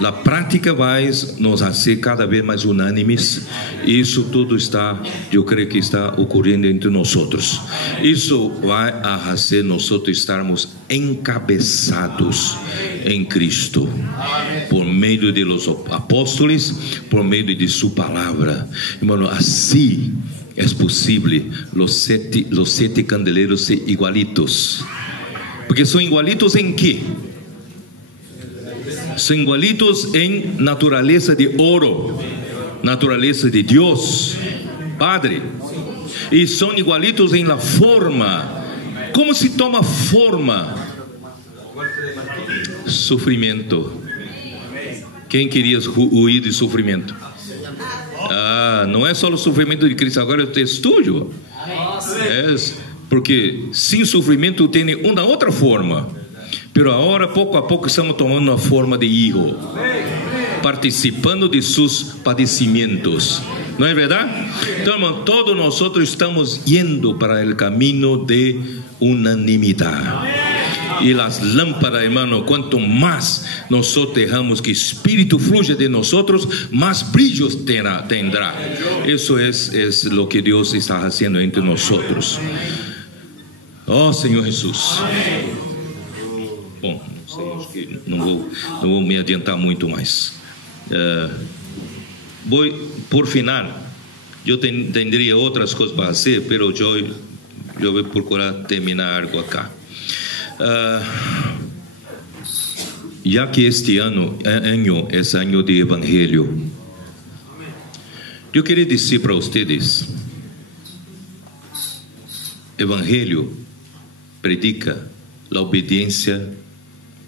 a prática vai nos fazer cada vez mais unânimes. Isso tudo está, eu creio que está ocorrendo entre nós. Isso vai fazer nós estarmos encabeçados em Cristo, por meio de los apóstolos, por meio de sua palavra. Irmão, assim é possível los sete candeleiros ser igualitos. Porque são igualitos em quê? São igualitos em natureza de ouro, natureza de Deus Padre, e são igualitos em la forma. Como se toma forma? Sofrimento. Quem queria huir de sofrimento? Não é só o sofrimento de Cristo, agora é o testemunho. Porque sem sofrimento tem uma outra forma. Pero agora, pouco a pouco, estamos tomando a forma de hijo, participando de seus padecimentos. Não é verdade? Então, irmão, todos nós estamos indo para o caminho de unanimidade. E as lâmpadas, irmão, quanto mais nós deixamos que o Espírito fluya de nós, mais brilhos tendrá. Isso é o que Deus está fazendo entre nós. Oh, Senhor Jesus. Bom, não sei, acho que não vou me adiantar muito mais. Por final, eu teria outras coisas para fazer, mas eu vou procurar terminar algo acá. Já que este ano é ano de Evangelho, eu queria dizer para vocês: Evangelho predica a obediência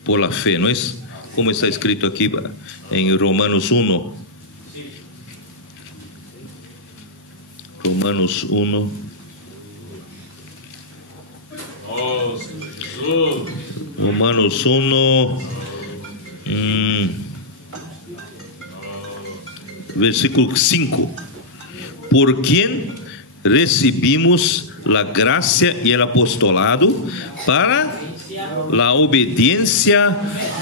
por la fe, não é? Como está escrito aqui em Romanos 1. Romanos 1. Romanos 1, versículo 5. Por quem recebimos a graça e o apostolado para a obediência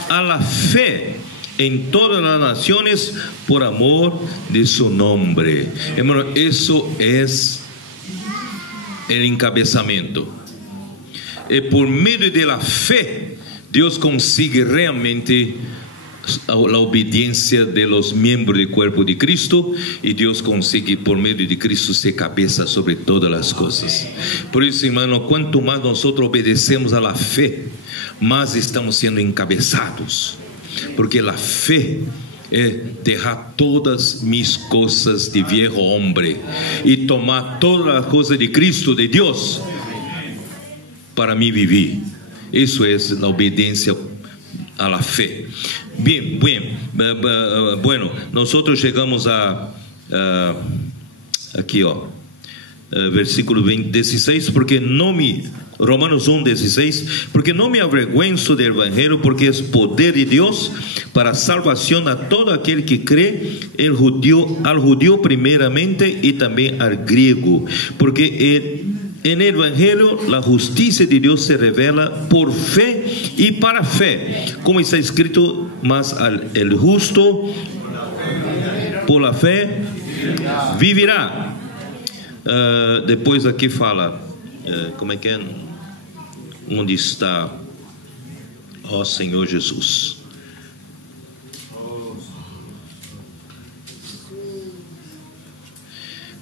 a la fe em todas as nações por amor de su nombre. Hermano, isso é o encabeçamento. E por meio de la fe, Deus consegue realmente a obediência de los miembros do corpo de Cristo, e Deus consegue por meio de Cristo ser cabeça sobre todas as coisas. Por isso, irmão, quanto mais nós obedecemos a la fe, mais estamos sendo encabeçados, porque a fé é deixar todas mis coisas de viejo hombre e tomar todas as coisas de Cristo, de Deus, para mim viver. Isso é a obediência a la fe. Bien, bueno, nosotros chegamos aqui, versículo 16, porque não me, Romanos 1:16, porque não me avergüenzo del evangelho, porque é poder de Deus para salvação a todo aquele que crê, al judío primeiramente e também al griego, porque en el evangelho la justicia de Dios se revela por fe y para fe, como está escrito, mas el justo por la fe vivirá. Depois aqui fala, como é que é? Onde está, ó Senhor Jesus?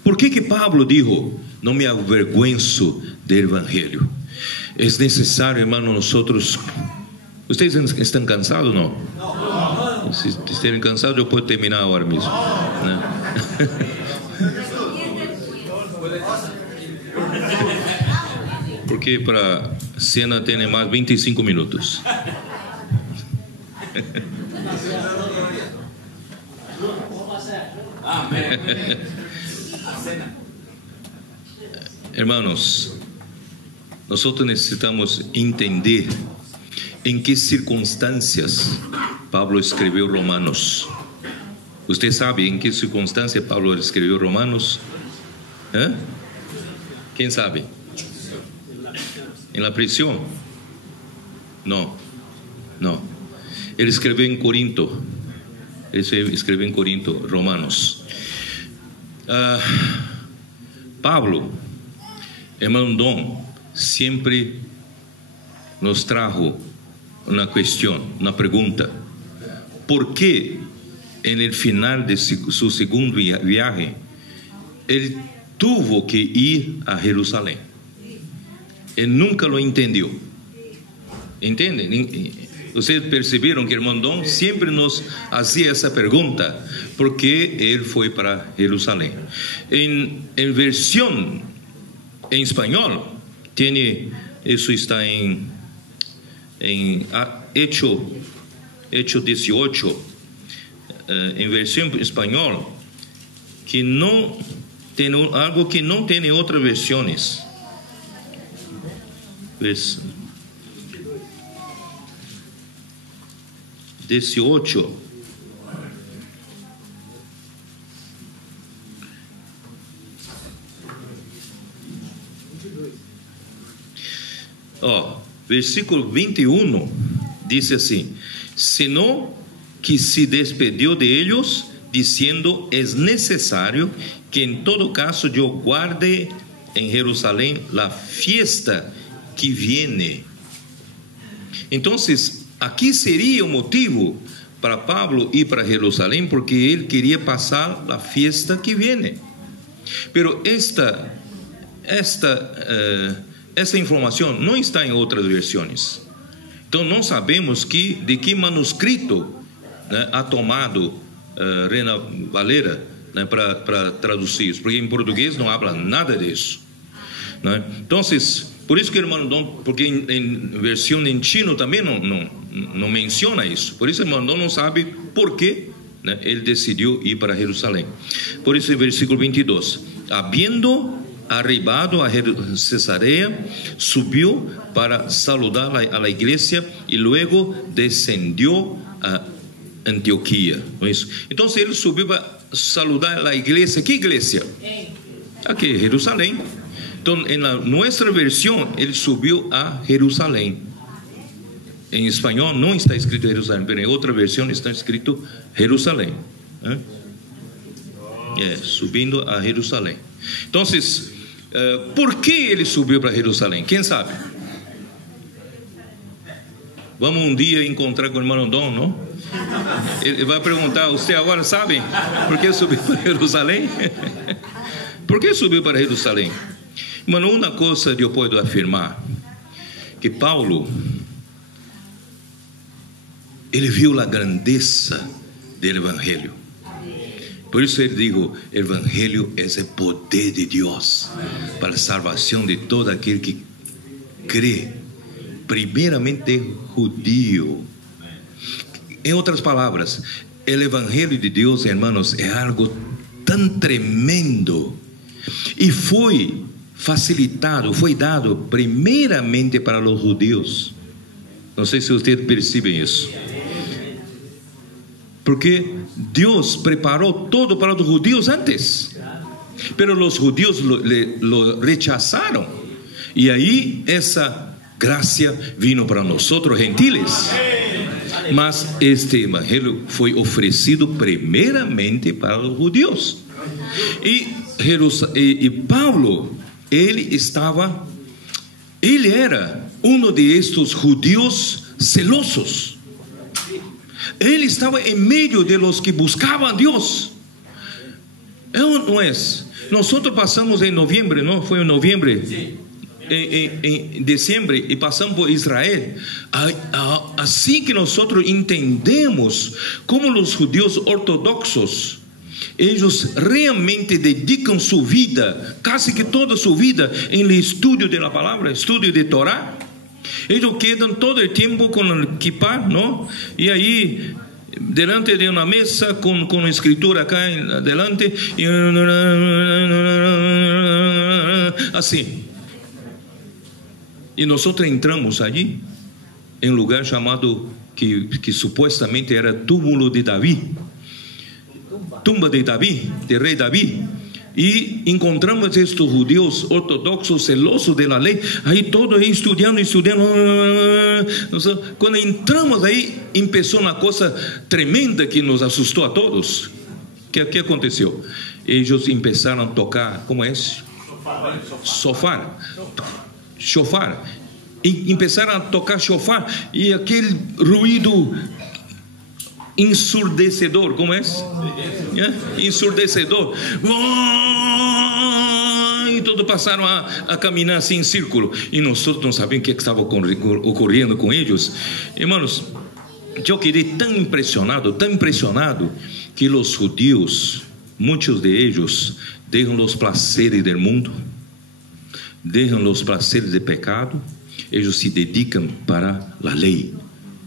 Por que Pablo dijo: não me avergüenzo do evangelho? É necessário, irmão, nosotros. Vocês estão cansados ou não? Não. Se estiverem cansados, eu posso terminar agora mesmo, né? Porque para a cena tem mais 25 minutos. Hermanos, nós necessitamos entender em que circunstâncias Pablo escreveu Romanos. Você sabe em que circunstância Pablo escreveu Romanos? Quem sabe? Em la prisão? Não. Ele escreveu em Corinto. Ele escreveu em Corinto, Romanos. Pablo, hermano Dom, sempre nos trajo uma questão, uma pergunta: por que no final de seu segundo viagem ele tuvo que ir a Jerusalém? Ele nunca lo entendeu. Entendem? Vocês perceberam que o irmão Dom sempre nos fazia essa pergunta: por que ele foi para Jerusalém? Em versão em espanhol, isso está em Hecho 18, em versão em espanhol, que não tem algo que não tem em outras versões. 18. Versículo 21 diz assim: senão que se despediu de ellos, diciendo: es necesario que en todo caso yo guarde en Jerusalén la fiesta que viene. Entonces, aqui seria o motivo para Pablo ir para Jerusalém, porque ele queria passar a fiesta que viene. Pero esta informação não está em outras versões. Então não sabemos de que manuscrito, né, ha tomado Reina Valera, né, para traduzir isso, porque em português não habla nada disso, né? Então, por isso que o irmão Dom, porque em versão em chino também não menciona isso. Por isso o irmão Dom não sabe por que, né, ele decidiu ir para Jerusalém. Por isso, em versículo 22, habiendo arribado a Cesarea, subiu para saludar a la iglesia e luego descendió a Antioquia. Não é isso? Então, ele subiu para saludar a igreja. Que igreja? Aqui, Jerusalém. Então, na nossa versão, ele subiu a Jerusalém. Em espanhol não está escrito Jerusalém, mas em outra versão está escrito Jerusalém. Subindo a Jerusalém. Então, por que ele subiu para Jerusalém? Quem sabe? Vamos um dia encontrar com o irmão Dom, não? Ele vai perguntar: você agora sabe por que subiu para Jerusalém? Por que subiu para Jerusalém? Mano, uma coisa eu posso afirmar, que Paulo, ele viu a grandeza do Evangelho. Por isso ele dijo: o Evangelho é o poder de Deus para a salvação de todo aquele que crê, primeiramente judío. Em outras palavras, o Evangelho de Deus, hermanos, é algo tão tremendo e foi facilitado, foi dado primeiramente para os judeus. Não sei se vocês percebem isso, porque Deus preparou todo para os judeus antes, pero os judeus lo rechazaram, e aí essa graça vino para nós gentiles. Mas este evangelho foi oferecido primeiramente para os judeus. E Paulo, ele era um de estes judeus celosos. Ele estava em meio de los que buscavam a Deus. Não é? Nós passamos em novembro, não? Foi em novembro? Em dezembro, e passamos por Israel. Assim que nós entendemos como os judeus ortodoxos, eles realmente dedicam sua vida, quase que toda sua vida, em estudo da palavra, estudo de Torá. Eles quedam todo o tempo com o kippah, não? E aí, delante de uma mesa, com a escritura cá delante, assim. E nós entramos allí, em um lugar chamado, que supostamente era túmulo de Davi, tumba de Davi, de rei Davi. Y encontramos estos judíos ortodoxos celosos de la ley, ahí todo ahí estudiando. Cuando entramos ahí, empezó una cosa tremenda que nos asustó a todos. ¿Qué aconteció? Ellos empezaron a tocar, ¿cómo es? Shofar. Y empezaron a tocar shofar, y aquel ruido ensurdecedor, ¿cómo es? Ensurdecedor. Y todos pasaron a caminar así en círculo, y nosotros no sabíamos qué estaba ocurriendo con ellos. Hermanos, yo quedé tan impresionado, que los judíos, muchos de ellos, dejan los placeres del mundo, dejan los placeres del pecado, ellos se dedican para la ley.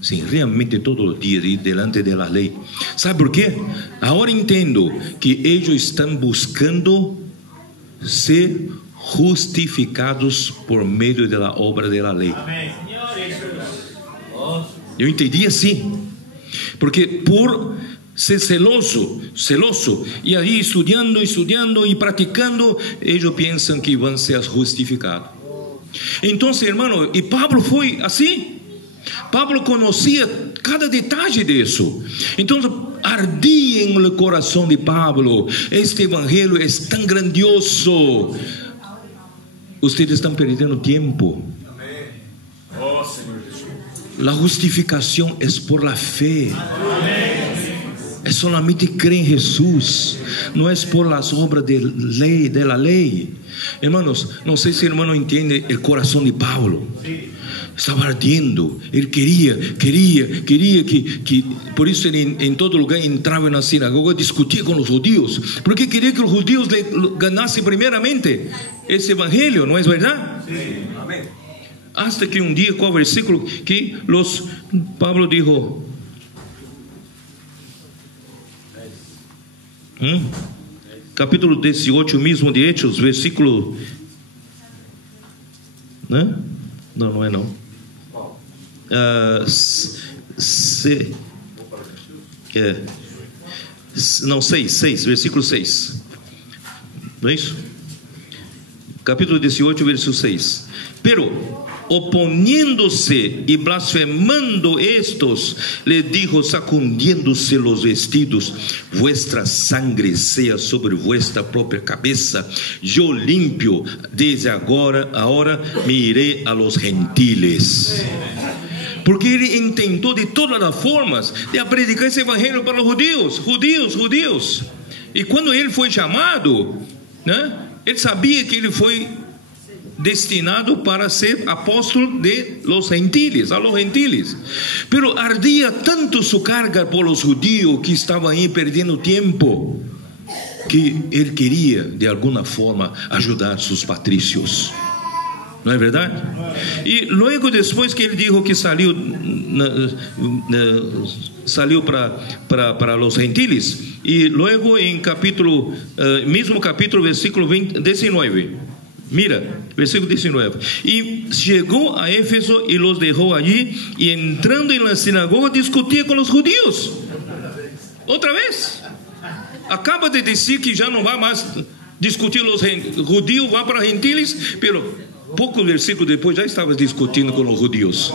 Sim, realmente todos los días delante de la ley. ¿Sabe por qué? Ahora entiendo que ellos están buscando ser justificados por medio de la obra de la ley. Eu entendi assim, porque por ser celoso, e aí estudando e praticando, eles pensam que vão ser justificados. Então, irmão, e Pablo foi assim. Pablo conocía cada detalle de eso. Entonces ardía en el corazón de Pablo. Este evangelio es tan grandioso. Ustedes están perdiendo tiempo. La justificación es por la fe. Es solamente creer en Jesús. No es por las obras de la ley. Hermanos, no sé si el hermano entiende el corazón de Pablo. Estaba ardiendo, él quería que por eso él en todo lugar entraba en la sinagoga, discutía con los judíos, porque quería que los judíos le ganasen primeramente ese evangelio, ¿no es verdad? Sí. Amén. Hasta que un día, ¿cuál versículo? Que Pablo dijo, capítulo 18 mismo de Hechos, versículo, ¿no? No es no. Não, 6, versículo 6. Não é isso? Capítulo 18, versículo 6. Pero oponiéndose y blasfemando estos, le dijo, sacudiéndose los vestidos, vuestra sangre sea sobre vuestra propia cabeza. Yo limpio desde ahora me iré a los gentiles. Porque ele intentou de todas as formas de predicar esse evangelho para os judíos. E quando ele foi chamado, né, ele sabia que ele foi destinado para ser apóstolo de los gentiles, a los gentiles. Pero ardía tanto su carga por los judíos que estaban ahí perdiendo tiempo, que ele queria de alguma forma ajudar sus patricios. ¿No es verdad? Y luego después que él dijo que salió para los gentiles, y luego en mismo capítulo, versículo 19, mira, versículo 19, y llegó a Éfeso y los dejó allí, y entrando en la sinagoga discutía con los judíos. Otra vez, acaba de decir que ya no va más discutir los judíos, va para gentiles, pero poucos versículos depois já estava discutindo com os judeus.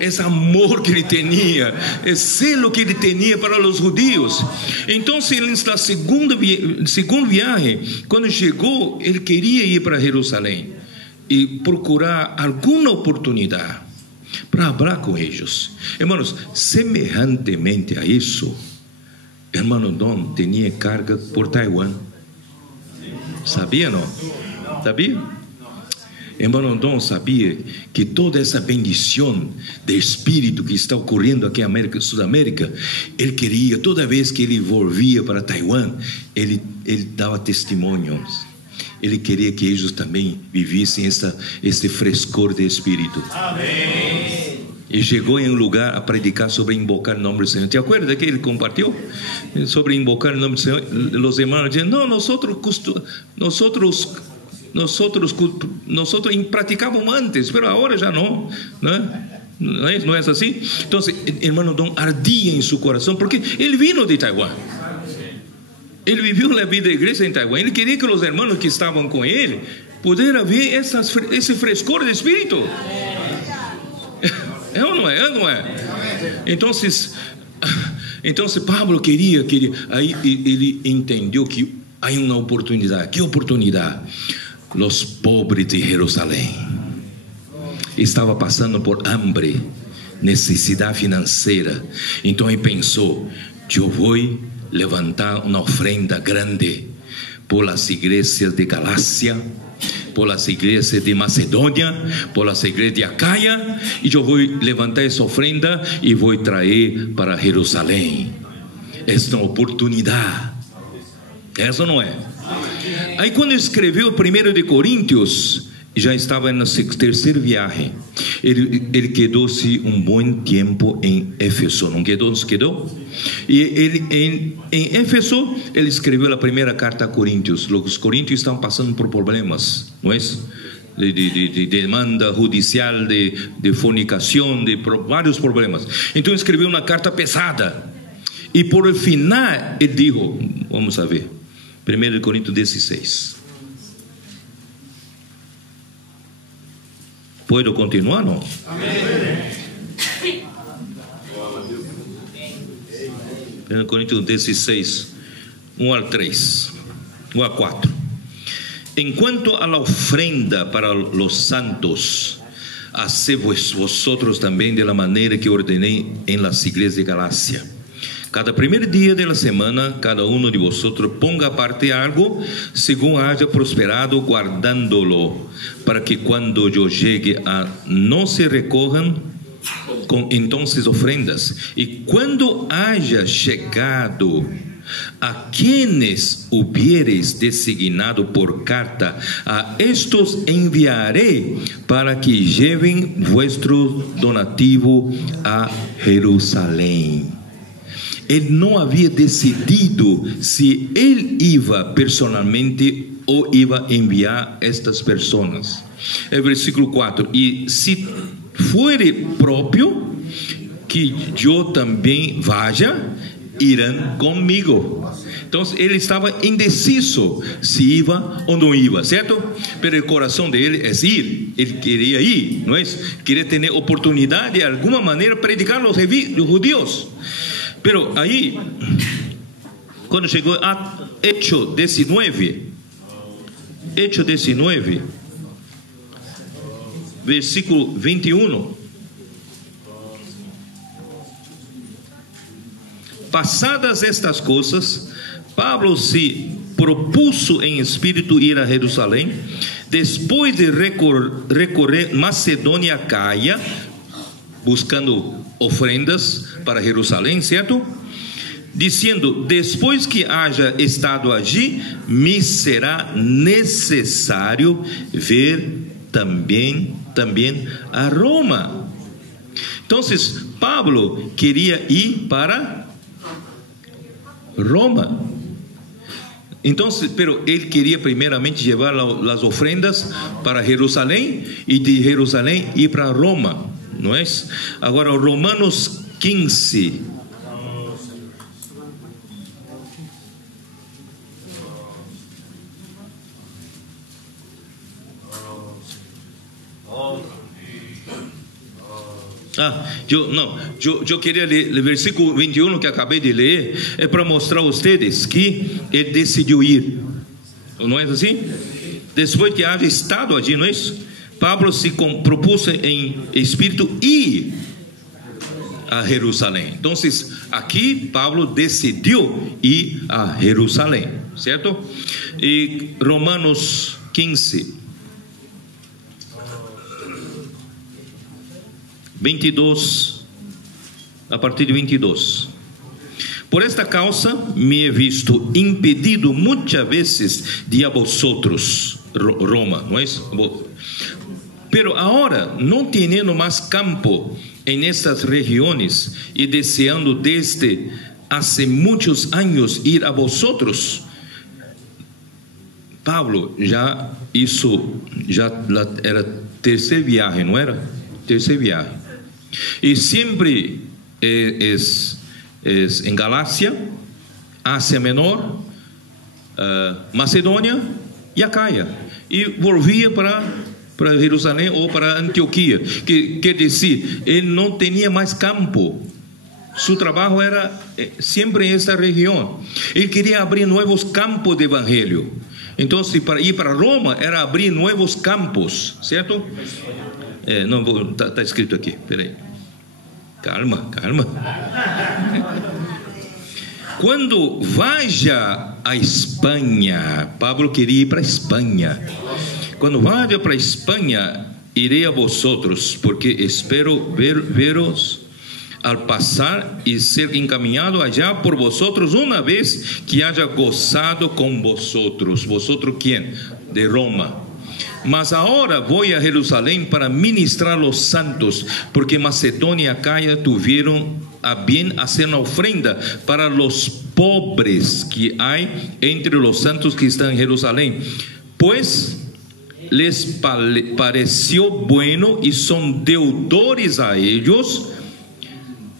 Esse amor que ele tinha, esse celo que ele tinha para os judeus. Então, na segunda viagem, quando chegou, ele queria ir para Jerusalém e procurar alguma oportunidade para falar com eles. Hermanos, semelhantemente a isso, hermano Dom tinha carga por Taiwan. Sabia não? Sabia? Hermano Dom sabia que toda essa bendição de espírito que está ocorrendo aqui em Sudamérica, ele queria, toda vez que ele volvia para Taiwan, ele dava testemunhos. Ele queria que eles também vivessem esse frescor de espírito. Amém. E chegou em um lugar a predicar sobre invocar o nome do Senhor. Te acuerdas que ele compartilhou sobre invocar o nome do Senhor? Os irmãos diziam, não, nosotros practicábamos antes, pero ahora ya no, ¿no es así? Entonces, hermano Dom ardía en su corazón, porque él vino de Taiwán. Ele viveu na vida da igreja em Taiwan. Ele queria que os irmãos que estavam com ele pudessem ver esse frescor de espírito. É ou não é? É ou não é? Então Pablo queria. Aí ele entendeu que há uma oportunidade. Que oportunidade? Os pobres de Jerusalém estavam passando por hambre, necessidade financeira. Então ele pensou: eu vou levantar uma ofrenda grande por las igrejas de Galácia, por las igrejas de Macedônia, por las igrejas de Acaia, e eu vou levantar essa ofrenda e vou trazer para Jerusalém. Esta é uma oportunidade. Essa não é? Aí quando escreveu 1 de Coríntios, já estava no terceiro viagem. Ele quedou-se um bom tempo em Éfeso, não quedou? E ele em Éfeso, ele escreveu a primeira carta a Coríntios. Os coríntios estão passando por problemas, não é? De demanda judicial, de fornicação, de vários problemas. Então escreveu uma carta pesada. E por el final, ele dijo, vamos a ver, 1 Coríntios 16. ¿Puedo continuar, no? Amén. 1 Coríntios 16, 1 al 3, 1 a 4. En cuanto a la ofrenda para los santos, haced vosotros también de la manera que ordené en las iglesias de Galacia. Cada primer día de la semana, cada uno de vosotros ponga aparte algo, según haya prosperado, guardándolo, para que cuando yo llegue no se recojan con entonces ofrendas. Y cuando haya llegado, a quienes hubiereis designado por carta, a estos enviaré para que lleven vuestro donativo a Jerusalén. Ele não havia decidido se ele ia personalmente ou ia enviar estas pessoas. É versículo 4. E se for próprio, que eu também vaya, irão comigo. Então ele estava indeciso se ia ou não ia, certo? Mas o coração dele é ir. Ele queria ir, não é? Queria ter oportunidade de alguma maneira predicar aos judeus. Pero aí, quando chegou a Hecho 19, versículo 21, passadas estas coisas, Pablo se propuso em espírito ir a Jerusalém, depois de recorrer Macedônia e Acaia, buscando ofrendas para Jerusalém, certo? Dizendo, depois que haja estado allí, me será necessário ver também a Roma. Então, Pablo queria ir para Roma. Então, pero ele queria primeiramente levar as ofrendas para Jerusalém e de Jerusalém ir para Roma. Não é? Agora, Romanos 15. Eu queria ler o versículo 21 que acabei de ler, é para mostrar a vocês que ele decidiu ir. Não é assim? Depois que havia estado ali, não é isso? Pablo se propôs em espírito ir a Jerusalém. Então, aqui Pablo decidiu ir a Jerusalém, certo? E Romanos 15, 22, a partir de 22. Por esta causa me he visto impedido muitas vezes de a vosotros, Roma, não é isso? Pero ahora, não teniendo mais campo en estas regiones y deseando desde hace muchos años ir a vosotros, Pablo já era terceira viagem, não era? Terceira viagem. E sempre em Galácia, Ásia Menor, Macedônia e Acaia, e volvia para Jerusalém ou para Antioquia, que quer dizer, ele não tinha mais campo. Su trabalho era sempre em esta região. Ele queria abrir novos campos de evangelho. Então, para ir para Roma era abrir novos campos, certo? Não vou, está escrito aqui. Peraí. Calma. Quando vaja a Espanha, Pablo queria ir para a Espanha. Quando vaja para a Espanha, irei a vosotros, porque espero veros al passar e ser encaminhado allá por vosotros uma vez que haya gozado com vosotros. ¿Vosotros quién? De Roma. Mas agora vou a Jerusalém para ministrar los santos, porque Macedônia e Acaia tuvieron a bien hacer una ofrenda para los pobres que hay entre los santos que están en Jerusalén, pues les pareció bueno y son deudores a ellos.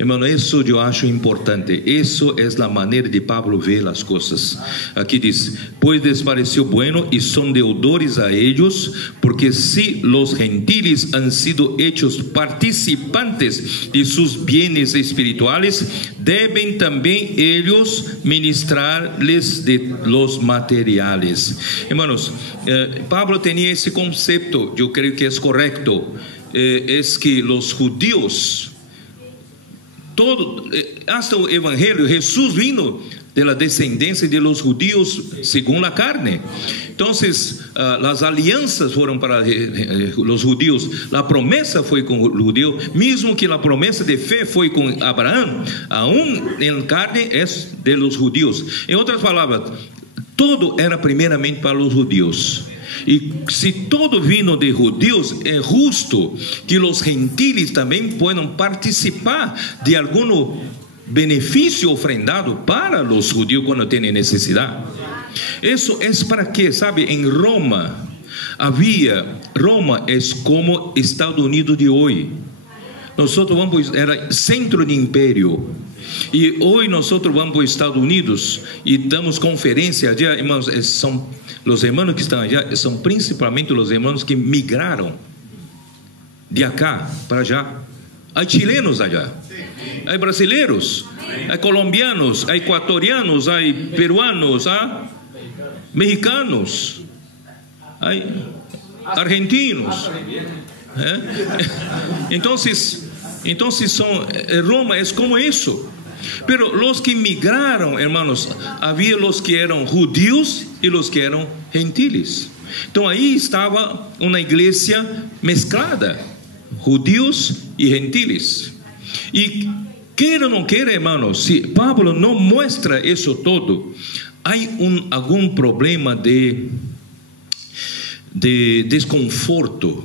Hermano, isso eu acho importante. Isso é a maneira de Pablo ver as coisas. Aqui diz: pois les pareció bueno y son deudores a ellos, porque si los gentiles han sido hechos participantes de sus bienes espirituales, deben también ellos ministrarles de los materiales. Hermanos, Pablo tenía ese concepto, yo creo que es correcto, es que los judíos, todo, hasta el evangelio, Jesús vino de la descendencia de los judíos según la carne. Entonces, las alianzas fueron para los judíos, la promesa fue con los judíos, mismo que la promesa de fe fue con Abraham, aún en carne es de los judíos. En otras palabras, todo era primeramente para los judíos. Y si todo vino de judíos, es justo que los gentiles también puedan participar de algún beneficio ofrendado para los judíos cuando tienen necesidad. Eso es para que, sabe, en Roma es como Estados Unidos de hoy. Nosotros vamos, era centro de imperio. Y hoy nosotros vamos a Estados Unidos y damos conferencias allá, hermanos, son los hermanos que están allá, son principalmente los hermanos que migraron de acá para allá. Hay chilenos allá, hay brasileños, hay colombianos, hay ecuatorianos, hay peruanos, hay mexicanos, hay argentinos. Entonces Roma es como eso. Pero los que migraron, hermanos, había los que eran judíos y los que eran gentiles. Entonces ahí estaba una iglesia mezclada, judíos y gentiles. Y quiera o no quiera, hermanos, si Pablo no muestra eso todo, hay algún problema de desconforto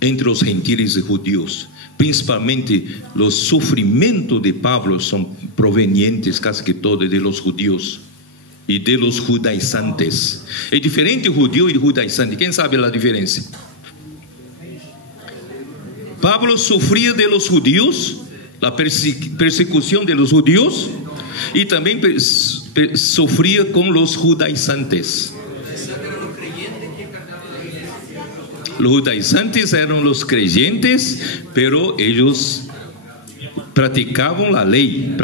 entre los gentiles y judíos. Principalmente los sufrimientos de Pablo son provenientes casi que todos de los judíos y de los judaizantes. Es diferente judío y judaizante. ¿Quién sabe la diferencia? Pablo sufría de los judíos, la persecución de los judíos, y también sufría con los judaizantes. Los judaizantes eran los creyentes, pero ellos practicaban la ley,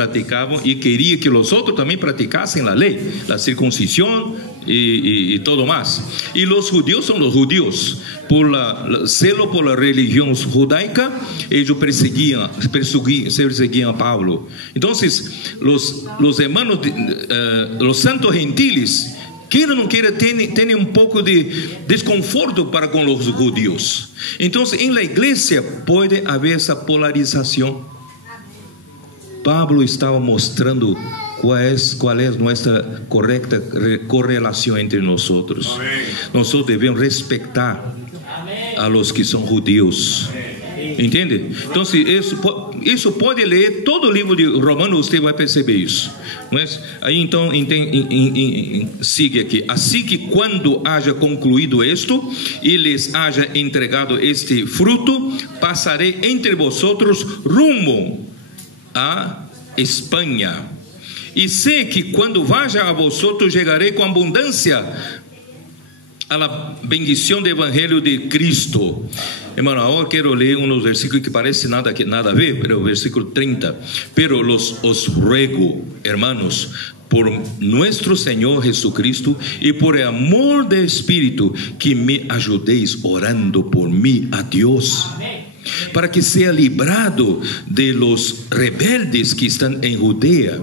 y querían que los otros también practicasen la ley, la circuncisión y todo más. Y los judíos son los judíos, por celo por la religión judaica, ellos perseguían a Pablo. Entonces, los hermanos, los santos gentiles, quiera o no quiera, tiene un poco de desconforto para con los judíos. Entonces, en la iglesia puede haber esa polarización. Pablo estaba mostrando cuál es nuestra correcta correlación entre nosotros. Nosotros debemos respetar a los que son judíos. ¿Entiende? Entonces, isso pode ler todo o livro de Romanos, você vai perceber isso. Mas, aí então, sigue aqui. Assim que quando haja concluído isto, e lhes haja entregado este fruto, passarei entre vosotros rumo a Espanha. E sei que quando vaja a vosotros, chegarei com abundância a la bendición del Evangelio de Cristo. Hermano, ahora quiero leer unos versículos que parece nada a ver, pero el versículo 30. Pero os ruego, hermanos, por nuestro Señor Jesucristo y por el amor del Espíritu, que me ayudéis orando por mí a Dios, para que sea librado de los rebeldes que están en Judea,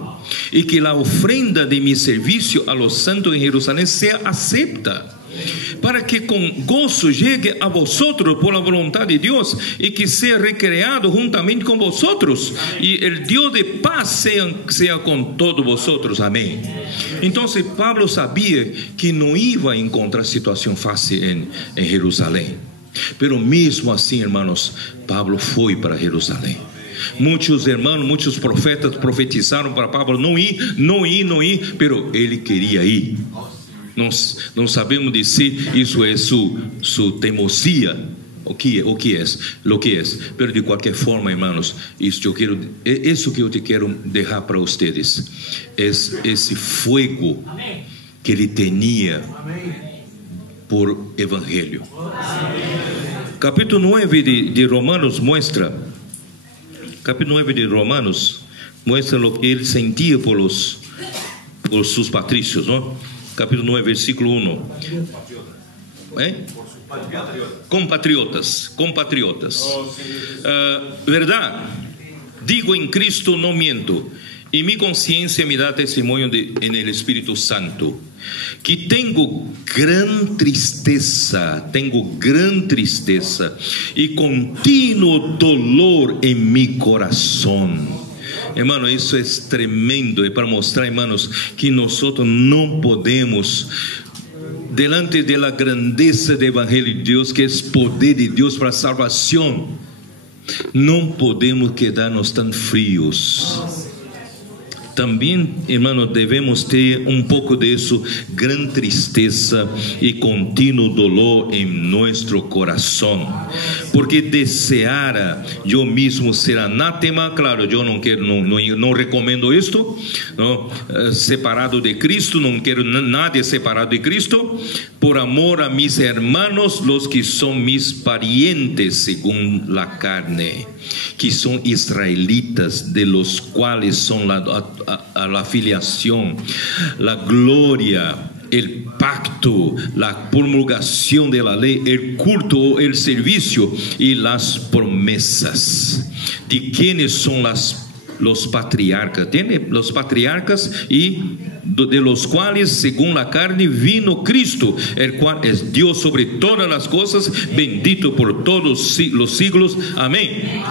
y que la ofrenda de mi servicio a los santos en Jerusalén sea acepta, para que con gozo llegue a vosotros por la voluntad de Dios, y que sea recreado juntamente con vosotros, y el Dios de paz sea con todos vosotros. Amén. Entonces Pablo sabía que no iba a encontrar situación fácil en Jerusalén, pero mesmo assim, hermanos, Pablo foi para Jerusalém. Muitos hermanos, muitos profetas profetizaram para Pablo não ir, pero ele queria ir. Nós não sabemos dizer isso é sua teimosia, o que é, pero de qualquer forma, hermanos, isso que eu te quero deixar para vocês, é esse fogo que ele tinha por evangelho. Capítulo 9 de Romanos muestra, o que ele sentia por sus patrícios, ¿no? Capítulo 9, versículo 1. Compatriotas. Verdad, digo en Cristo no miento, y mi conciencia me da testimonio en el Espíritu Santo, que tengo gran tristeza y continuo dolor en mi corazón. Hermano, isso é tremendo, é para mostrar, hermanos, que nós não podemos, delante da grandeza do Evangelho de Deus, que é poder de Deus para a salvação, não podemos quedar-nos tão frios. Também, hermanos, devemos ter pouco de isso, gran tristeza e contínuo dolor em nosso coração, porque deseara eu mesmo ser anátema. Claro, eu não recomendo isto, não, separado de Cristo, não quero nada separado de Cristo, por amor a mis hermanos, los que são mis parientes según la carne, que são israelitas, de los cuales son la filiación, la gloria, el pacto, la promulgación de la ley, el culto, el servicio y las promesas. ¿De quiénes son los patriarcas? Tiene los patriarcas, y de los cuales según la carne vino Cristo, el cual es Dios sobre todas las cosas, bendito por todos los siglos. Amén.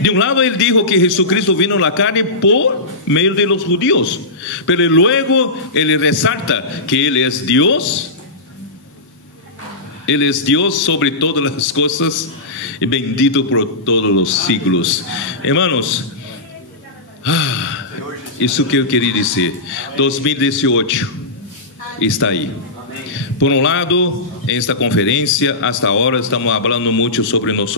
De un lado él dijo que Jesucristo vino en la carne por medio de los judíos, pero luego él resalta que él es Dios sobre todas las cosas, y bendito por todos los siglos. Hermanos, isso que eu queria dizer. 2018 está aí. Por um lado, em esta conferência, hasta agora estamos falando muito sobre nós.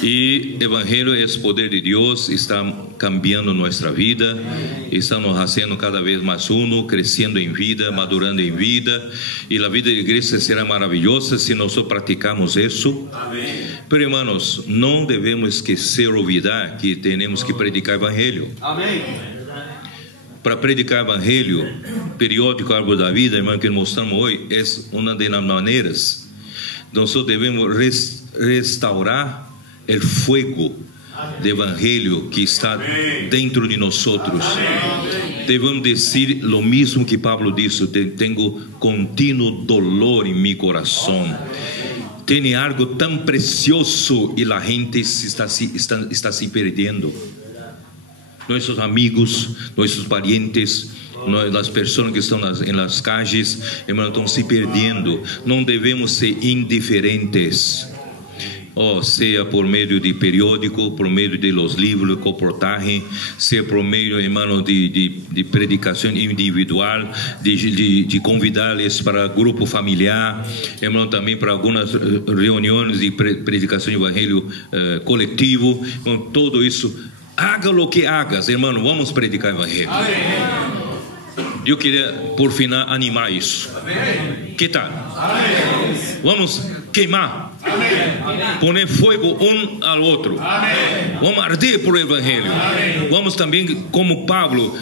E o Evangelho é o poder de Deus, está cambiando nossa vida, está nos fazendo cada vez mais uno, crescendo em vida, madurando em vida, e a vida da igreja será maravilhosa se nós praticamos isso. Pero, hermanos, não devemos esquecer ou olvidar que temos que predicar o Evangelho. Amém. Para predicar o Evangelho, periódico, algo da vida, irmão, que mostramos hoje, é uma das maneiras. Nós devemos restaurar o fogo do Evangelho que está dentro de nós. Devemos dizer o mesmo que Pablo disse: tenho contínuo dolor em meu coração. Tem algo tão precioso e a gente está se perdendo. Nossos amigos, nossos parientes, as pessoas que estão nas calles, irmãos, estão se perdendo. Não devemos ser indiferentes. Seja por meio de periódico, por meio de los livros, reportagem, seja por meio, hermano, de predicação individual, de convidá-los para grupo familiar, hermano, também para algumas reuniões de predicação do evangelho coletivo. Tudo isso haga lo que hagas, hermano, vamos predicar o evangelho. Eu queria, por final, animar isso. Que tal? Vamos queimar, poner fogo um ao outro. Vamos arder por o evangelho. Vamos também, como Pablo,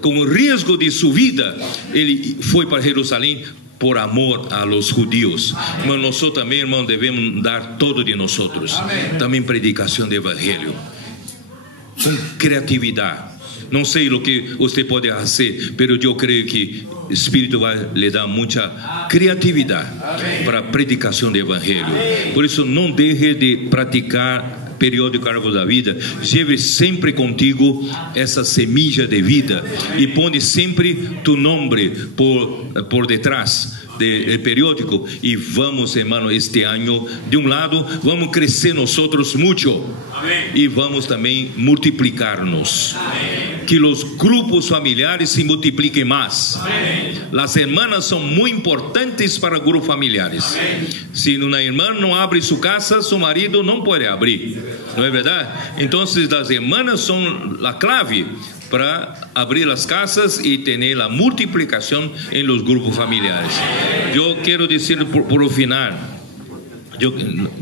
com o risco de sua vida, ele foi para Jerusalém por amor a los judíos. Mas nós também, irmão, devemos dar todo de nós. Também predicação do evangelho. Com criatividade. Não sei o que você pode fazer, mas eu creio que o Espírito vai lhe dar muita criatividade para a predicação do evangelho. Por isso, não deixe de praticar periódico Árvore da Vida. Leve sempre contigo essa semilla de vida e põe sempre tu nome por detrás do periódico. E vamos, hermano, este ano, de um lado, vamos crescer nós muito e vamos também multiplicar-nos. Que os grupos familiares se multipliquem mais. As irmãs são muito importantes para grupos familiares. Se uma irmã não abre sua casa, seu marido não pode abrir. Não é verdade? Então, as irmãs são a clave para abrir as casas e ter a multiplicação em los grupos familiares. Eu quero dizer por o final,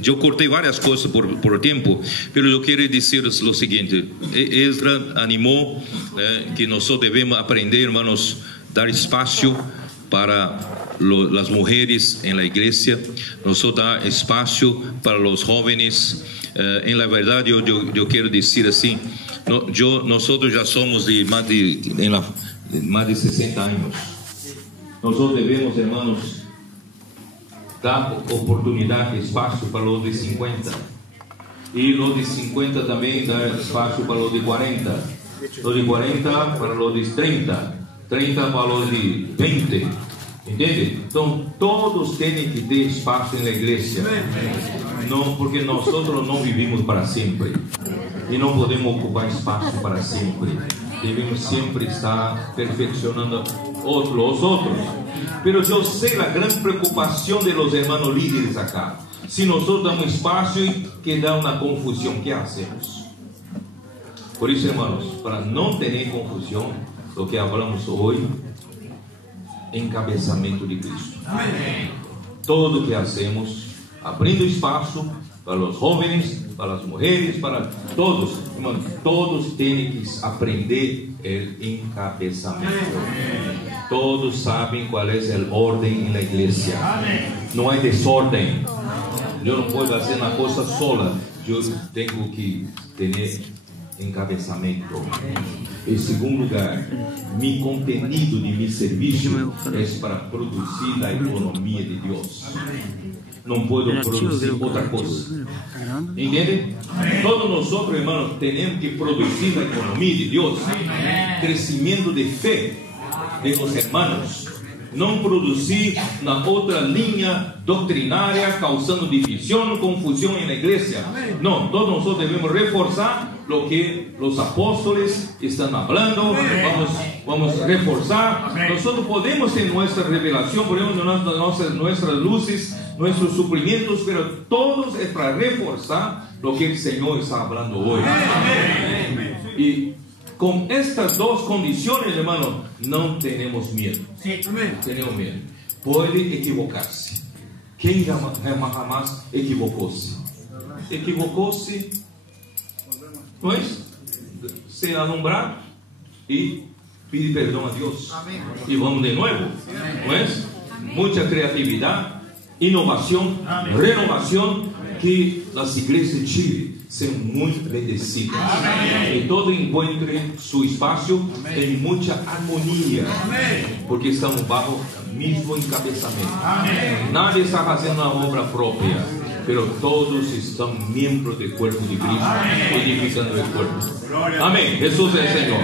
eu cortei várias coisas por tempo, mas eu quero dizer o seguinte: Esdras animou que nós devemos aprender, irmãos, dar espaço para as mulheres em la igreja, nós dar espaço para os jovens. Em la verdade, eu quero dizer assim, nós já somos de mais de 60 anos. Nós devemos, irmãos, dar oportunidade, espaço para os de 50. E os de 50 também dar espaço para os de 40. Os de 40 para os de 30. 30 para os de 20. Entende? Então, todos têm que ter espaço na igreja. Não, porque nós não vivimos para sempre. E não podemos ocupar espaço para sempre. Devemos sempre estar perfeccionando os outros. Mas eu sei a grande preocupação de los hermanos líderes acá. Se nós damos espaço e que dá uma confusão, o que hacemos? Por isso, irmãos, para não ter confusão, o que falamos hoje, encabeçamento de Cristo. Todo o que hacemos, abrindo espaço para os jovens, para as mulheres, para todos, irmãos, todos têm que aprender o encabeçamento. Todos sabem qual é a ordem na igreja. Não é desordem. Eu não posso fazer uma coisa sola. Eu tenho que ter encabeçamento. Em segundo lugar, mi contenido de mi serviço é para produzir a economia de Deus. Não posso produzir outra coisa. Entende? Todos nós, irmãos, temos que produzir a economia de Deus. Crescimento de fé de los hermanos. Não produzir na outra linha doutrinária, causando divisão, confusão na igreja. Não, todos nós devemos reforçar lo que os apóstolos estão falando. Vamos reforçar. Nós podemos ter nossa revelação, podemos nossas luzes, nossos suprimentos, mas todos é para reforçar lo que o Senhor está falando hoje. E com estas duas condições, irmão, não temos medo. Tenemos medo. Pode equivocar-se. Quem jamais equivocou-se? Equivocou-se, pois, se alumbrar e pedir perdão a Deus. E vamos de novo, pois, muita criatividade, inovação, renovação, que as igrejas de Chile são muito bendecidas. E todo encontre seu espaço em muita harmonia, porque estamos bajo o mesmo encabeçamento. Nadie está fazendo uma obra própria, mas todos estão membros do corpo de Cristo, edificando o corpo. Amém. Jesus é Senhor.